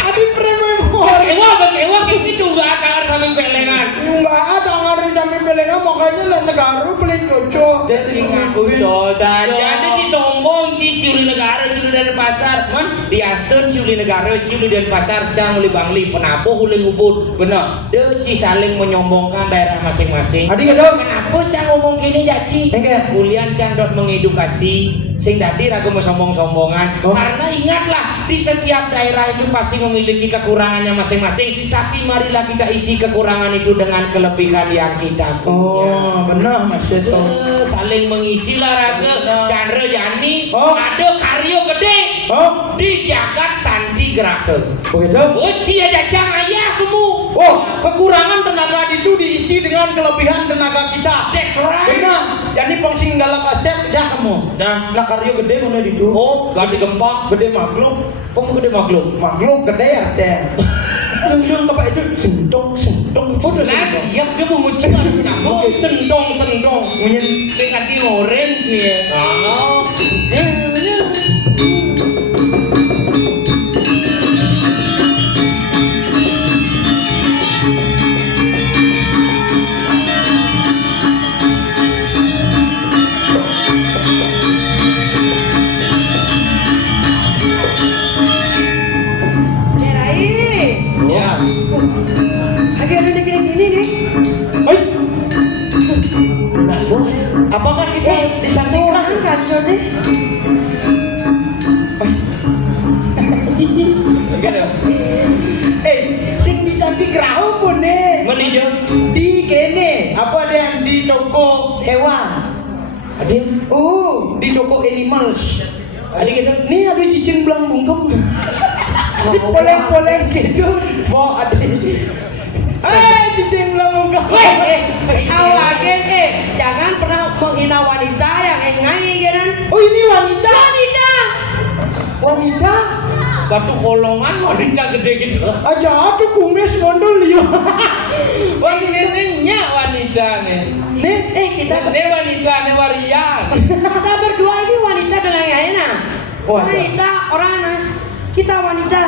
Aduh pre-memori. Kecewa kayak gitu nggak akan samping pelengan. Enggak ada ngarin samping pelengan makanya lah negara beli cocok. Jadi ngaku cosan. Jadi ci sombong curi negara curi dari pasar. Man di Aston curi negara curi dari pasar cang uli bangli penabuh uli ngubud. Benar. Dia ci saling menyombongkan daerah masing-masing. Adik dong. Kenapa cang ngomong gini Jaci? Engke. Ulian cang dot mengedukasi sing dadi ragu sombong-sombongan. Oh. Karena ingatlah di setiap daerah itu pasti memiliki kekurangannya masing-masing. Tapi marilah kita isi kekurangan itu dengan kelebihan yang kita punya. Oh benar Mas itu. Saling mengisi lah raga. Chandra Yani Oh. ada karyo gede Oh di jagat Sandi Gerakan. begitu. Uci aja cang ayah kamu. Oh kekurangan tenaga itu diisi dengan kelebihan tenaga kita. That's right. Benar. Jadi pongsing galak asep dah kamu. Nah, Karyo gede mana itu? oh gak digempak. Gede makhluk. Kamu gede maklum. Makhluk gede ya teh. Sendong apa itu? Sendong. Udah siap dia mau ngucapkan kenapa? Sendong. Munyin. Sing ati orange ya. Ah, Ya. Lagi ada gini-gini nih. Hei, lalu apakah kita di samping Orang kacau deh. sing di samping gerahu pun nih. menijo. Di kene, apa ada yang di toko hewan? Ada? Di toko animals. Ada gitu. Nih ada cicing belang bungkem. Di poleng-poleng gitu. Bawa ada. Cicing belang bungkem. Awagen jangan pernah menghina wanita yang engai kan. Oh ini wanita. Wanita? Batu kolongan wanita gede gitu. Aja ada kumis mondol ya. Wanitanya wanita nih. Nih, Kita Ini wanita nih warian. kita berdua ini wanita dengan yang enak. Waduh. Wanita orang kita wanita.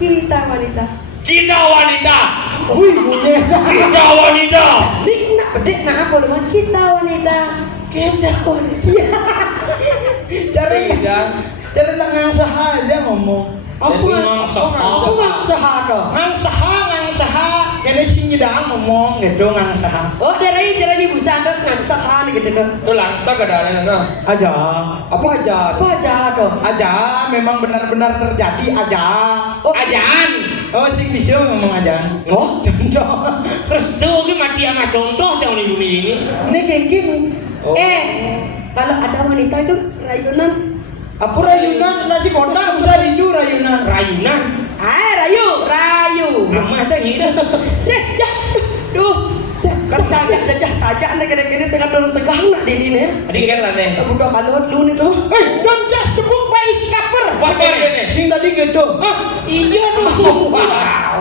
Kita wanita. wih, bunyi. Kita wanita. Dik nak bedek nak apa dengan kita wanita. Cara nak ngangsaha aja ngomong. Jadi ngangsaha. Aku nggak sehado. Ngangsaha. Kene sing nyedang ngomong gitu ngangsaha. Oh dari caranya Bu Sandra nggak sehan gitu kan. Itu langsung ke dalam sana. Aja. Apa aja? Apa aja tuh? Aja memang benar-benar terjadi aja. Oh Ajaan. Oh sing bisa ngomong aja. Oh, contoh. Restu ki mati sama contoh jauh di bumi ini. Ini kayak gini. Oh. Kalau ada wanita itu rayunan. Apa rayunan nasi kotak bisa ricu rayunan. Rayunan. Rayu. Nama saya ngida. Seh, ya, duh, jajah saja nih kira-kira saya dulu segang nak di sini. Adik kan lah nih. Udah kalau dulu nih tuh. Hey, don't just book by scupper. Apa ini? Sing tadi gitu. Iya dong.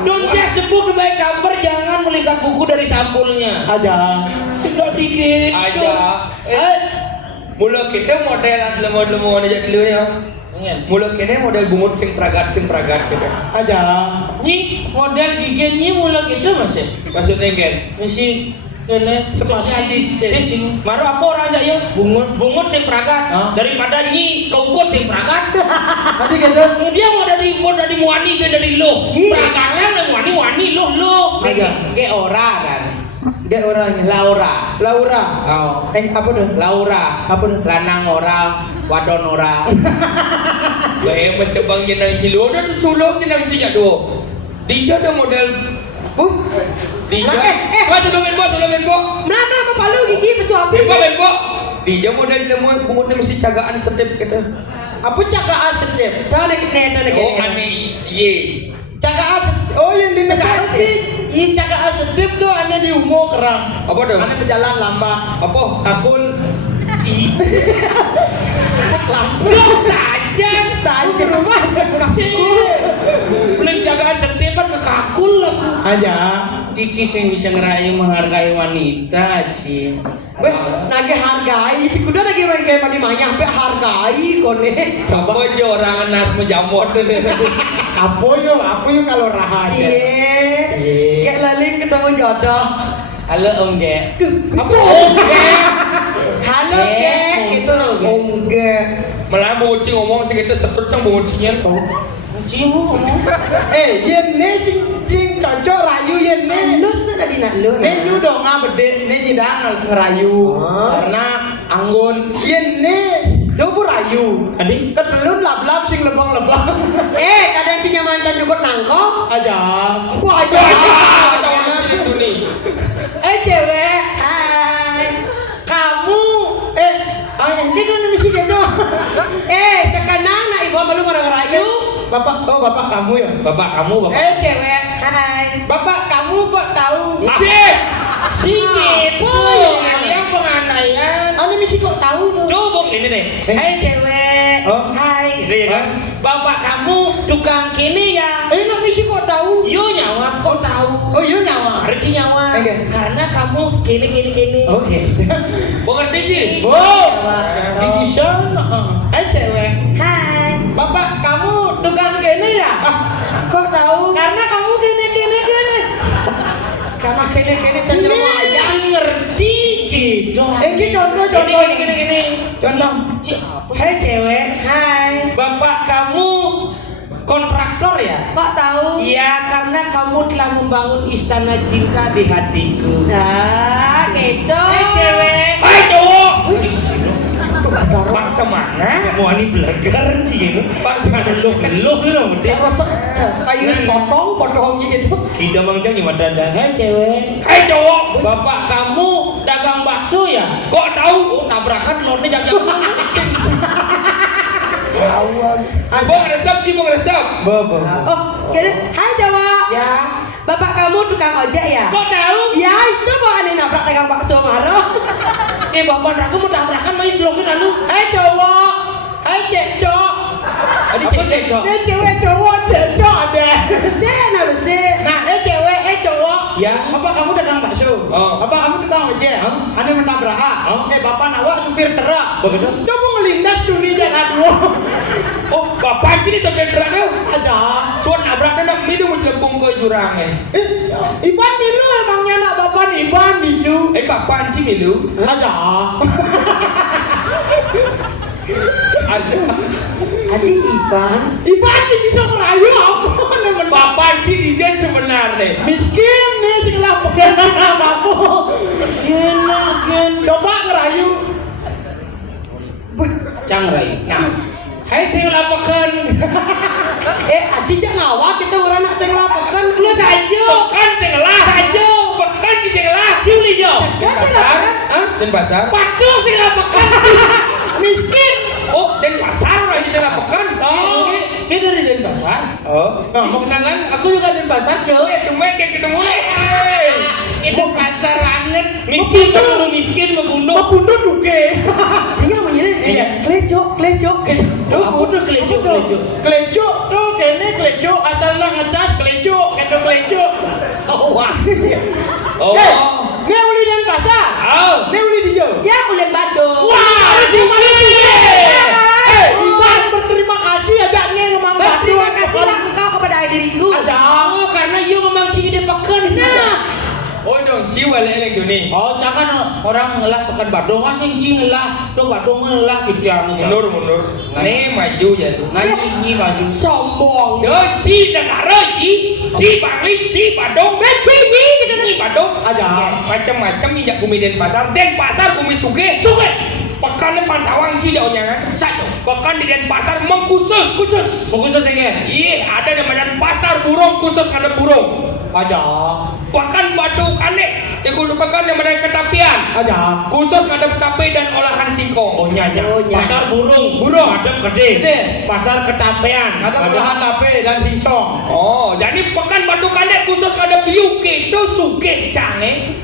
Don't just sebut baik cover, jangan melihat buku dari sampulnya. Aja. Sudah dikit. Aja. Mula kita model lemot-lemot aja dulu ya. Mula kene model bungut sing pragat gitu. Aja. Ni model giginya mula kita masih. Maksudnya kan? Masih Ini Sepasi. Sing baru apa orang aja ya? Bungut sing pragat. Hah? Daripada nyi keukut sing pragat. Tadi gitu. Kemudian mau dari muani ke dari lo. Pragatnya yang wani lo. Ge ora kan. Gak orangnya. Laura. Laura. Oh. Apa tuh? Laura. Apa tuh? Lanang ora, wadon ora. Bae mesti bang jenang cilu. Udah tuh sulung jenang cinya do. Dija ada model. Dija. Gua selamin bo. Melama apa palu gigi pesuapi. Bo. Dija model nemu bungutnya mesti cagaan setep gitu. Apa cakap asetep? Dah lagi lagi. Oh aneh ye. Cakap aset. Oh yang di negara sih. Ini cakap asetep tuh aneh di umur kerang. Apa tuh? Aneh berjalan lambat. Apa? Akul. Langsung saja. Belum jaga setiap ke kakul aku. Aja. Cici yang bisa ngerayu menghargai wanita, Ci. Weh, nage hargai, itu kuda lagi kayak mandi banyak, sampai hargai kone. Coba aja orang nas menjamur deh. Apa yo kalau raha aja. Cie, kayak laling ketemu jodoh. Halo Om Ge. Apa? Halo Ge, itu loh Ge. Malah bocing ngomong segitu setut cang bocingnya. Bocing ngomong. Yen ne sing cocok rayu yen ne. Lus tuh dari nak lu. Ne lu dong bede ne nyidang ngerayu. Karena anggun yen ne do rayu. Adik, Ketelun lap-lap sing lebang-lebang. Kadang cinya mancan juga nangkong. Aja. Aku aja. Itu nih. Cewek, Hai. kamu kita nih misi gitu. Sekarang nak ibu belum orang rayu. Bapak kamu ya? bapak kamu bapak. Cewek, Hai. bapak kamu kok tahu? Si gitu. Yang pengandaian. Ane misi kok tahu tuh? Coba ini deh. Hai cewek. Oh. Hai. Gitu ya kan? Bapak kamu tukang kini ya. Nak misi kok tahu? Yo nyawa kok tahu. Oh iya nyawa. Arti nyawa. Oke. Karena kamu kini. Oke. Mau ngerti Ci? Wow. Di sana. Cewek. Hai. Bapak kamu tukang kene ya? Kok tahu? Karena kamu kene. Karena kene cenderung aja. ngerti Cido. Ini contoh. Gini. Contoh. Hai cewek. Hai. Bapak kamu kontraktor ya? Kok tahu? Iya, karena kamu telah membangun istana cinta di hatiku. Nah, gitu. Hai cewek. Hai cowok. Bangsa mana? Mau ini belagar sih ini. Bangsa leluh loh. Kayak rasa kayu sotong potong gitu. Kita mangcang gimana dan hai cewek. Hai cowok. Bapak kamu dagang bakso ya? Kok tahu? Oh, tabrakan telurnya jangan. Bong resep Ci, bong resep. Bobo. Oh, gini. Hai cowok. Ya. Bapak kamu tukang ojek ya? Kok tahu? Ya, itu bukan yang nabrak dagang bakso marah. Bapak aku mau tabrakan main slogan lalu. Cowok. Cecok. Tadi cecok. Cewek cowok cecok ada. Bersih, bersih. Nah, cewek, cowok. Ya. Bapak kamu dagang bakso. Oh. Bapak kamu tukang ojek. Hah? Ane menabrak. Oh. Bapak nawak supir truk. Begitu? Coba ngelindas dunia aduh. Oh, bapak ini sampai terang Aja. Suan nabraknya nak minum celebung ke jurang Iban milu emangnya nak bapak Iban milu. bapak Ci milu. Aja. Aja. Adik Iban. Iban sih bisa merayu aku. Bapak Ci dia sebenarnya. Miskin nih sing laporan aku. Coba ngerayu. Cangrai. Hai sing laporkan. Adik jangan ngawak kita orang nak sing laporkan. Lu saja. Pekan sengelah. Saja. Pekan Ci sengelah. Ciuli jo. Den pasar. Den pasar. Patuh sing laporkan. Miskin. Oh, Den pasar orang Ci sengelah pekan. Oh. Kita dari Den pasar. Oh. Mau kenalan? Aku juga Den pasar, Cel. Ketemu. Itu pasar banget. Miskin membunuh miskin membunuh. Membunuh duke. Dia menyelir. Iya. Klecok. Aku udah kelecuk. Klecuk tuh kene klecuk asalnya ngecas klecuk kendo klecuk. Oh wah. Oh. Ne uli dan pasar. Oh. Ne uli di jauh. Ya boleh Bandung. Wah, Iban berterima kasih aja nih ngomong Berterima kasihlah engkau kepada diriku. Aja. Oh karena you memang ciri dia pekan. Nah, Oh, itu dong jiwa leleng dunia. Oh, jangan orang ngelah pekan Badung, masing cing ngelah, do Badung ngelah gitu ya. Mundur. Nih maju ya tuh. Nyanyi maju. Sombong. Yo ji negara ji Bangli, ji Badung, ji gitu nih Badung. Aja. Macam-macam minyak bumi Denpasar bumi Suge. Pekan di Pantawang ji jauhnya kan. Satu. Pekan di Denpasar mengkhusus. Fokus aja. Iya, ada namanya pasar burung khusus ada burung. Aja. Bahkan batu kandek, ikut pekan yang ada ketapian. Aja. Khusus ada ketapi dan olahan singkong. Oh nyanya. Oh, nyanya. Pasar burung. Adem gede. Pasar ketapean. Ada olahan tape dan sincong. Oh, jadi pekan batu kandek khusus ada biuk itu suge cange.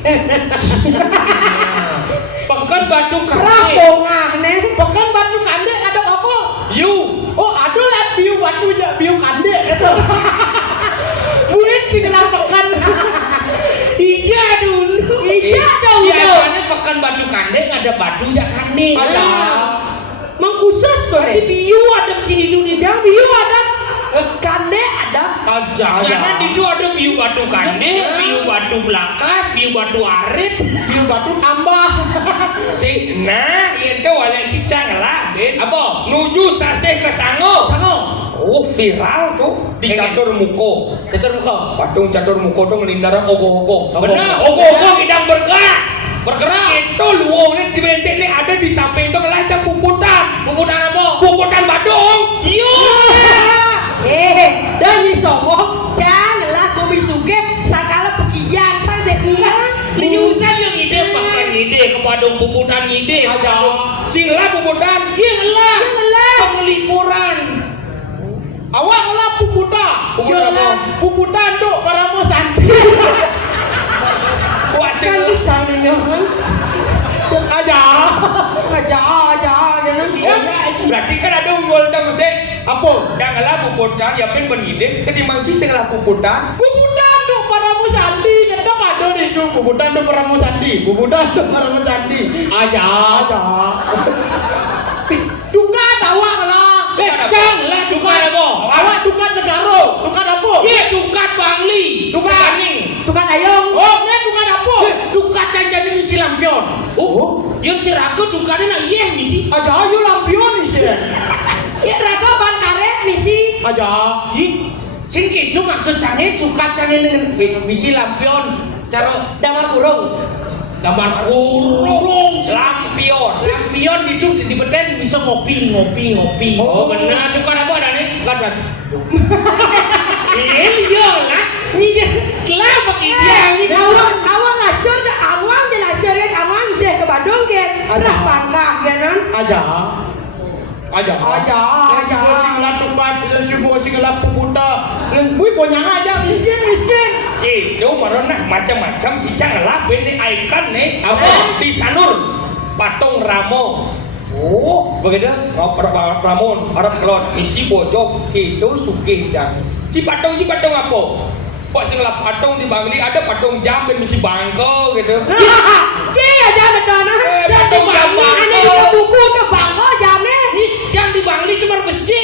Pekan batu kandek. Rambongan nih. Pekan batu kandek ada apa? You. Oh, ada lah biu batu aja biu kandek gitu. Murid sih ngelah pekan. Iya dulu. Biasanya pekan batu kandek ada batu ya kandek. Ada. Mengkhusus tuh Tapi nih. biu ada sini dulu di Yang biu ada. Kande ada. Aja. Karena di itu ada biu batu kandek, biu batu belakas, biu batu arit. Biu batu tambah. Si nah itu wala cicang lah, Ben. Apa? Nuju sase ke Sango. Oh, viral tuh di catur muko. Catur muka. Patung catur muko tuh melindara ogo-ogo. Benar. Ogo-ogo kita bergerak. Bergerak. Itu luongnya di benceng ini ada di samping itu ngelacak puputan. Puputan apa? Puputan badung. Iya. Dan ni sombong. Janganlah kau bisuge. Sakala pekian. Sang sekian. Diusan yang ide bahkan ide kepada puputan ide Aja. Singlah puputan. Gila. Janganlah. Pengelipuran. Awak ngelah puputa. Puputan apa? Puputan tuh para mau santri. Kuasa Kan bicaranya. Aja. Aja. berarti kan ada unggul tahu sih. Apa? Janganlah puputan, ya pun benide ketimbang sih singlah puputan. Puputan tuh para mau sandi. Tetap ada nih tuh puputan tuh para mau sandi. Puputan tuh para mau sandi. Aja. Dukan awak lah. Janganlah dukan apa? Awak dukan negara. Dukan apa? Iya dukan Bangli. Dukan. Saning. Tukang ayong. Oh, ini dukan apa? Dukan jadi misi lampion. Oh, yang si raga dukannya nak iya misi. Aja ayo lampion nih sih. Ya raga ban karet misi. Aja. Ih, sing gitu maksudnya dukan dengan misi lampion. Cara Damar burung. gambar kurung Lampion itu di beden bisa ngopi. Oh benar dukan apa ada nih? Kan. Iya lah. Iya, kenapa ini? Awang lacur ke awang je lacur kan awang deh ke Bandung kan. Berapa kah kan? Aja. Aja. Sing ngelah tempat, sing ngelah puputa. Bui konyang aja miskin. Itu marona macam-macam cicang lah bene icon nih. Apa? Di Sanur patung Ramo. Oh, begitu. Ramon, harap kelot isi bojok itu sugih jang. Ci patung apa? Kok sing lah patung di Bangli ada patung jam dan misi bangko gitu. Cih aja ada dana. Patung jam Ada di bangko. buku ke bangko jamnya. Ini yang di Bangli cuma besi.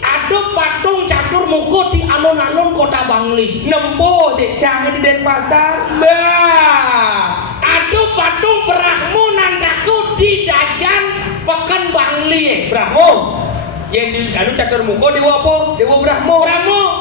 Ada patung catur muko di alun-alun kota Bangli. Nempo si jam di Denpasar. Bah. Ada patung Brahmo Nandaku di Dajan Pekan Bangli. Brahmo. Yang di anu catur muko dewa apa? Dewa Brahmo.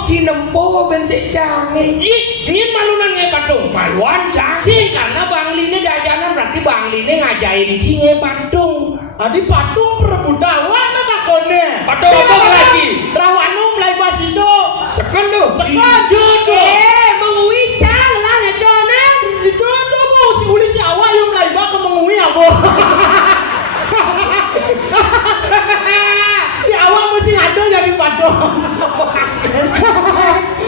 Cinempo ben sik canggih. Ih, ini malunan nge patung. Maluan cang. Sih karena Bangli ini dajanan berarti Bangli ini ngajain cinge patung. Adi patung perebutan mana takone? Patung apa lagi? Rawanu mulai pas itu. Seken tuh. Jodoh. Mengui cang lah ya dana. Itu mau si uli si awak yang mulai bak mengui apa? Si awak mesti ada jadi patung.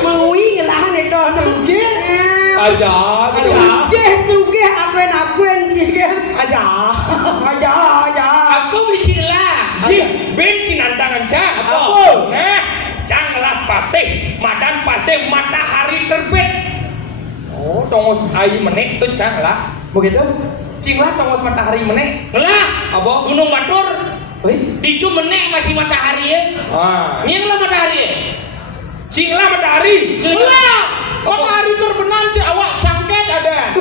Mengui ngelahan ya dana. Sugih. Aja gitu. Sugih akuen juga. Aja. Aku bicara. Ben cinantangan cang. Apa? Nah, cang lah paseh, madan paseh matahari terbit. Oh, tongos air menek tuh cang lah. Begitu? Cing lah tongos matahari menek. Lah, Apa? Gunung Batur. Wih. Di itu menek masih matahari ya. Ah. Ini lah matahari. Cing lah matahari. Lah, matahari terbenam si awak sangket ada.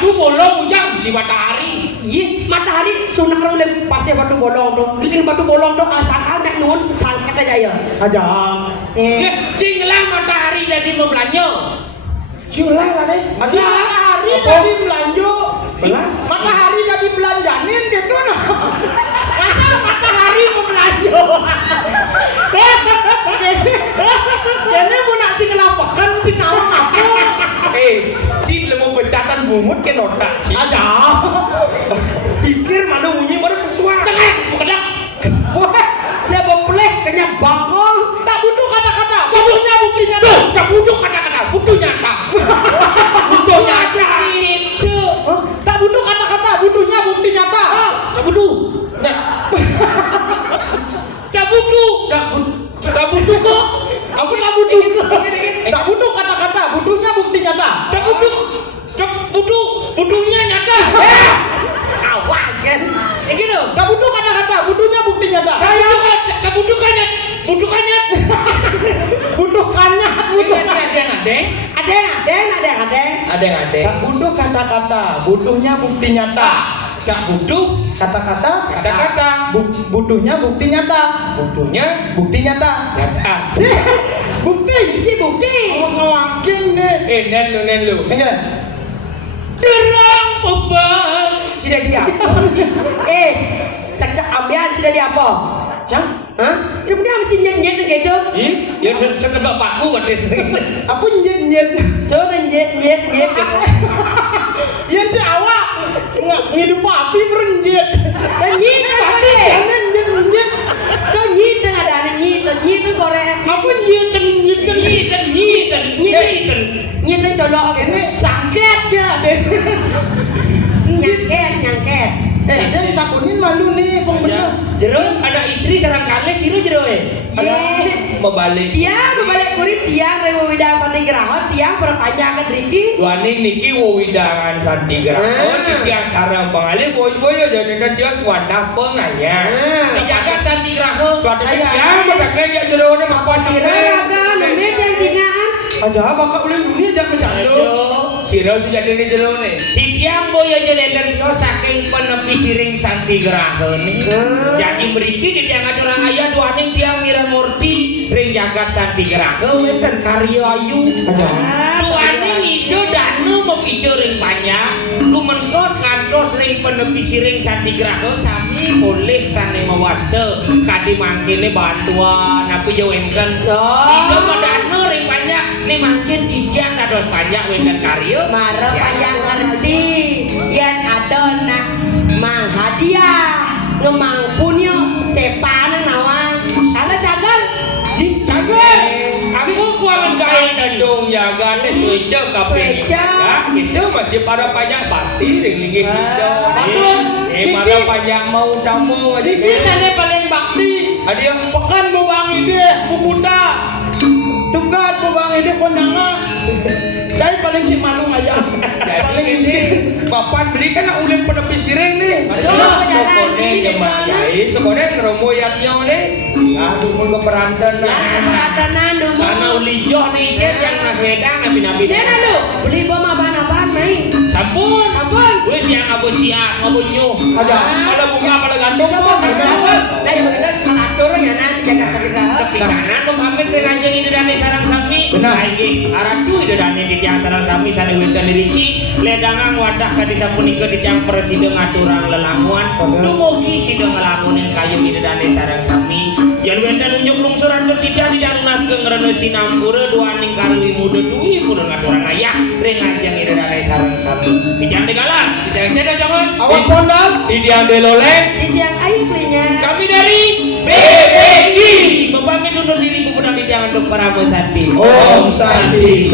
batu bolong ujang si matahari. Iya, matahari sunang oleh pasir batu bolong tu. Ini batu bolong tu asalkan nak nun sangkat aja ya. Aja. Cinglah matahari jadi membelanja. Cinglah lah deh. Matahari dari belanja. Matahari dari belanjanin gitu nah. Masa matahari mau belanja. Jadi mau nak sing ngelapakan sing nawang apa? Cing lemu becatan bungut ke notak cing. Aja. Pikir mana bunyi baru kesuara. Jangan, bukan dah. Wah, dia boleh kenyang bangkong. Tak butuh kata-kata. Butuhnya buktinya. Tuh, tak butuh kata-kata, butuh nyata. Butuh nyata. Itu. Tak butuh kata-kata. Butuhnya bukti nyata. Tak butuh. Nah. Tak butuh. Tak butuh kok. Aku tak butuh. Tak butuh kata-kata. Butuhnya bukti nyata. Tak butuh. Tak butuh. Butuhnya nyata. Awak kan. Gitu. Tak butuh kata-kata. Butuhnya bukti nyata. Tak butuhkannya. Butuhkannya. Butuhkannya. Ada yang ada. Tak butuh kata-kata. Butuhnya bukti nyata. Tak butuh Kata-kata. kata-kata. Butuhnya bukti nyata. Butuhnya Bukti nyata. nyata. Bukti. Isi bukti. Oh, ngelakin deh. Nen lu. Enggak. Derang beban. Sudah dia. Cak ambian sudah di apa? Cang. Hah? Dia mesti nyet-nyet gitu. Ih. Ya sudah bapakku kan sering. Apa nyet-nyet? Tuh dan nyet. Iya si awak. Nggak ngidup api berenjet. Dan nyet apa deh? Nyet. Tuh nyet tengah ada nyet tu korek. Apa nyet? Nyet saya colok. Ini sakit ya deh. Nyangket. Ada yang takutin malu nih pembenar. Jero ada istri sarang kale siru jero mau balik. Tiang berbalik kurit tiang dari Wida Santi Gerahot tiang bertanya ke Riki. Duaning niki widangan Santi Gerahot tiang sarang pengalih boy jadi dan dia wadah pengayang. Dijaga Santi Gerahot. Suatu tiang pakai dia jero na apa Siraga nemet yang tingaan. Aja bakal uling dunia jangan bercanda. Siro sudah jadi jero nih. Tiang boy aja dan dia saking penepi siring Santi Gerahot nih. Jadi beriki di tiang ada orang ayah duaning tiang ngira murti ring jagat Santi Gerahot dan karya ayu. Duaning itu danu mau kicu ring banyak. Ku mentos kantos ring penepi siring Santi Gerahot sami boleh sane mawaste kadi mangkene bantuan tapi jauh enten. Itu danu ring banyak nih makin tiang dados banyak wenten karya. Mara panjang ngerti yang ada nak mang hadiah ngemang punya sepana nawang salah cagar Aku kualan kain dong jaga nih suica kafe ya itu masih pada banyak bati ring gitu pada banyak mau tamu aja Ini sana paling bakti. ada yang Pekan bubang ide, bubuta. Tugas bubang ide konyangan. Jadi paling si malu aja. paling ini bapak beli kan udah pada pisiring nih sebenarnya ngeromo yaknya nih dumun keperantan perhatanan dulu karena ulijoh nih cek yang naswedang nabi-nabi dia lalu beli bom apaan main sampun ampun gue tiang ngabu siap ngabu nyuh Aja. pada bunga pada gandum bos nah yang benar mengatur ya nanti jaga sakit sepisanan lo pamit nih ranjang ini dan sarang sami Benar. lagi aradu itu dan di tiang sarang sami sana windan diriki ledangang wadah ka disapunika di tiang presiden ngaturang lelamuan dumugi sidang ngelamunin kayu di dan sarang sami yang windan unjuk lungsuran tidak tidak lunas ke ngerene sinampura duaning karwi muda duwi pun ngaturang ayah ring anjang di dan sarang sami di tiang degalan di tiang cedok jongos Awak pondal. di tiang delole di tiang ayu klinya kami dari BPI pamit undur diri buku dan jangan untuk para Santi. Om Santi.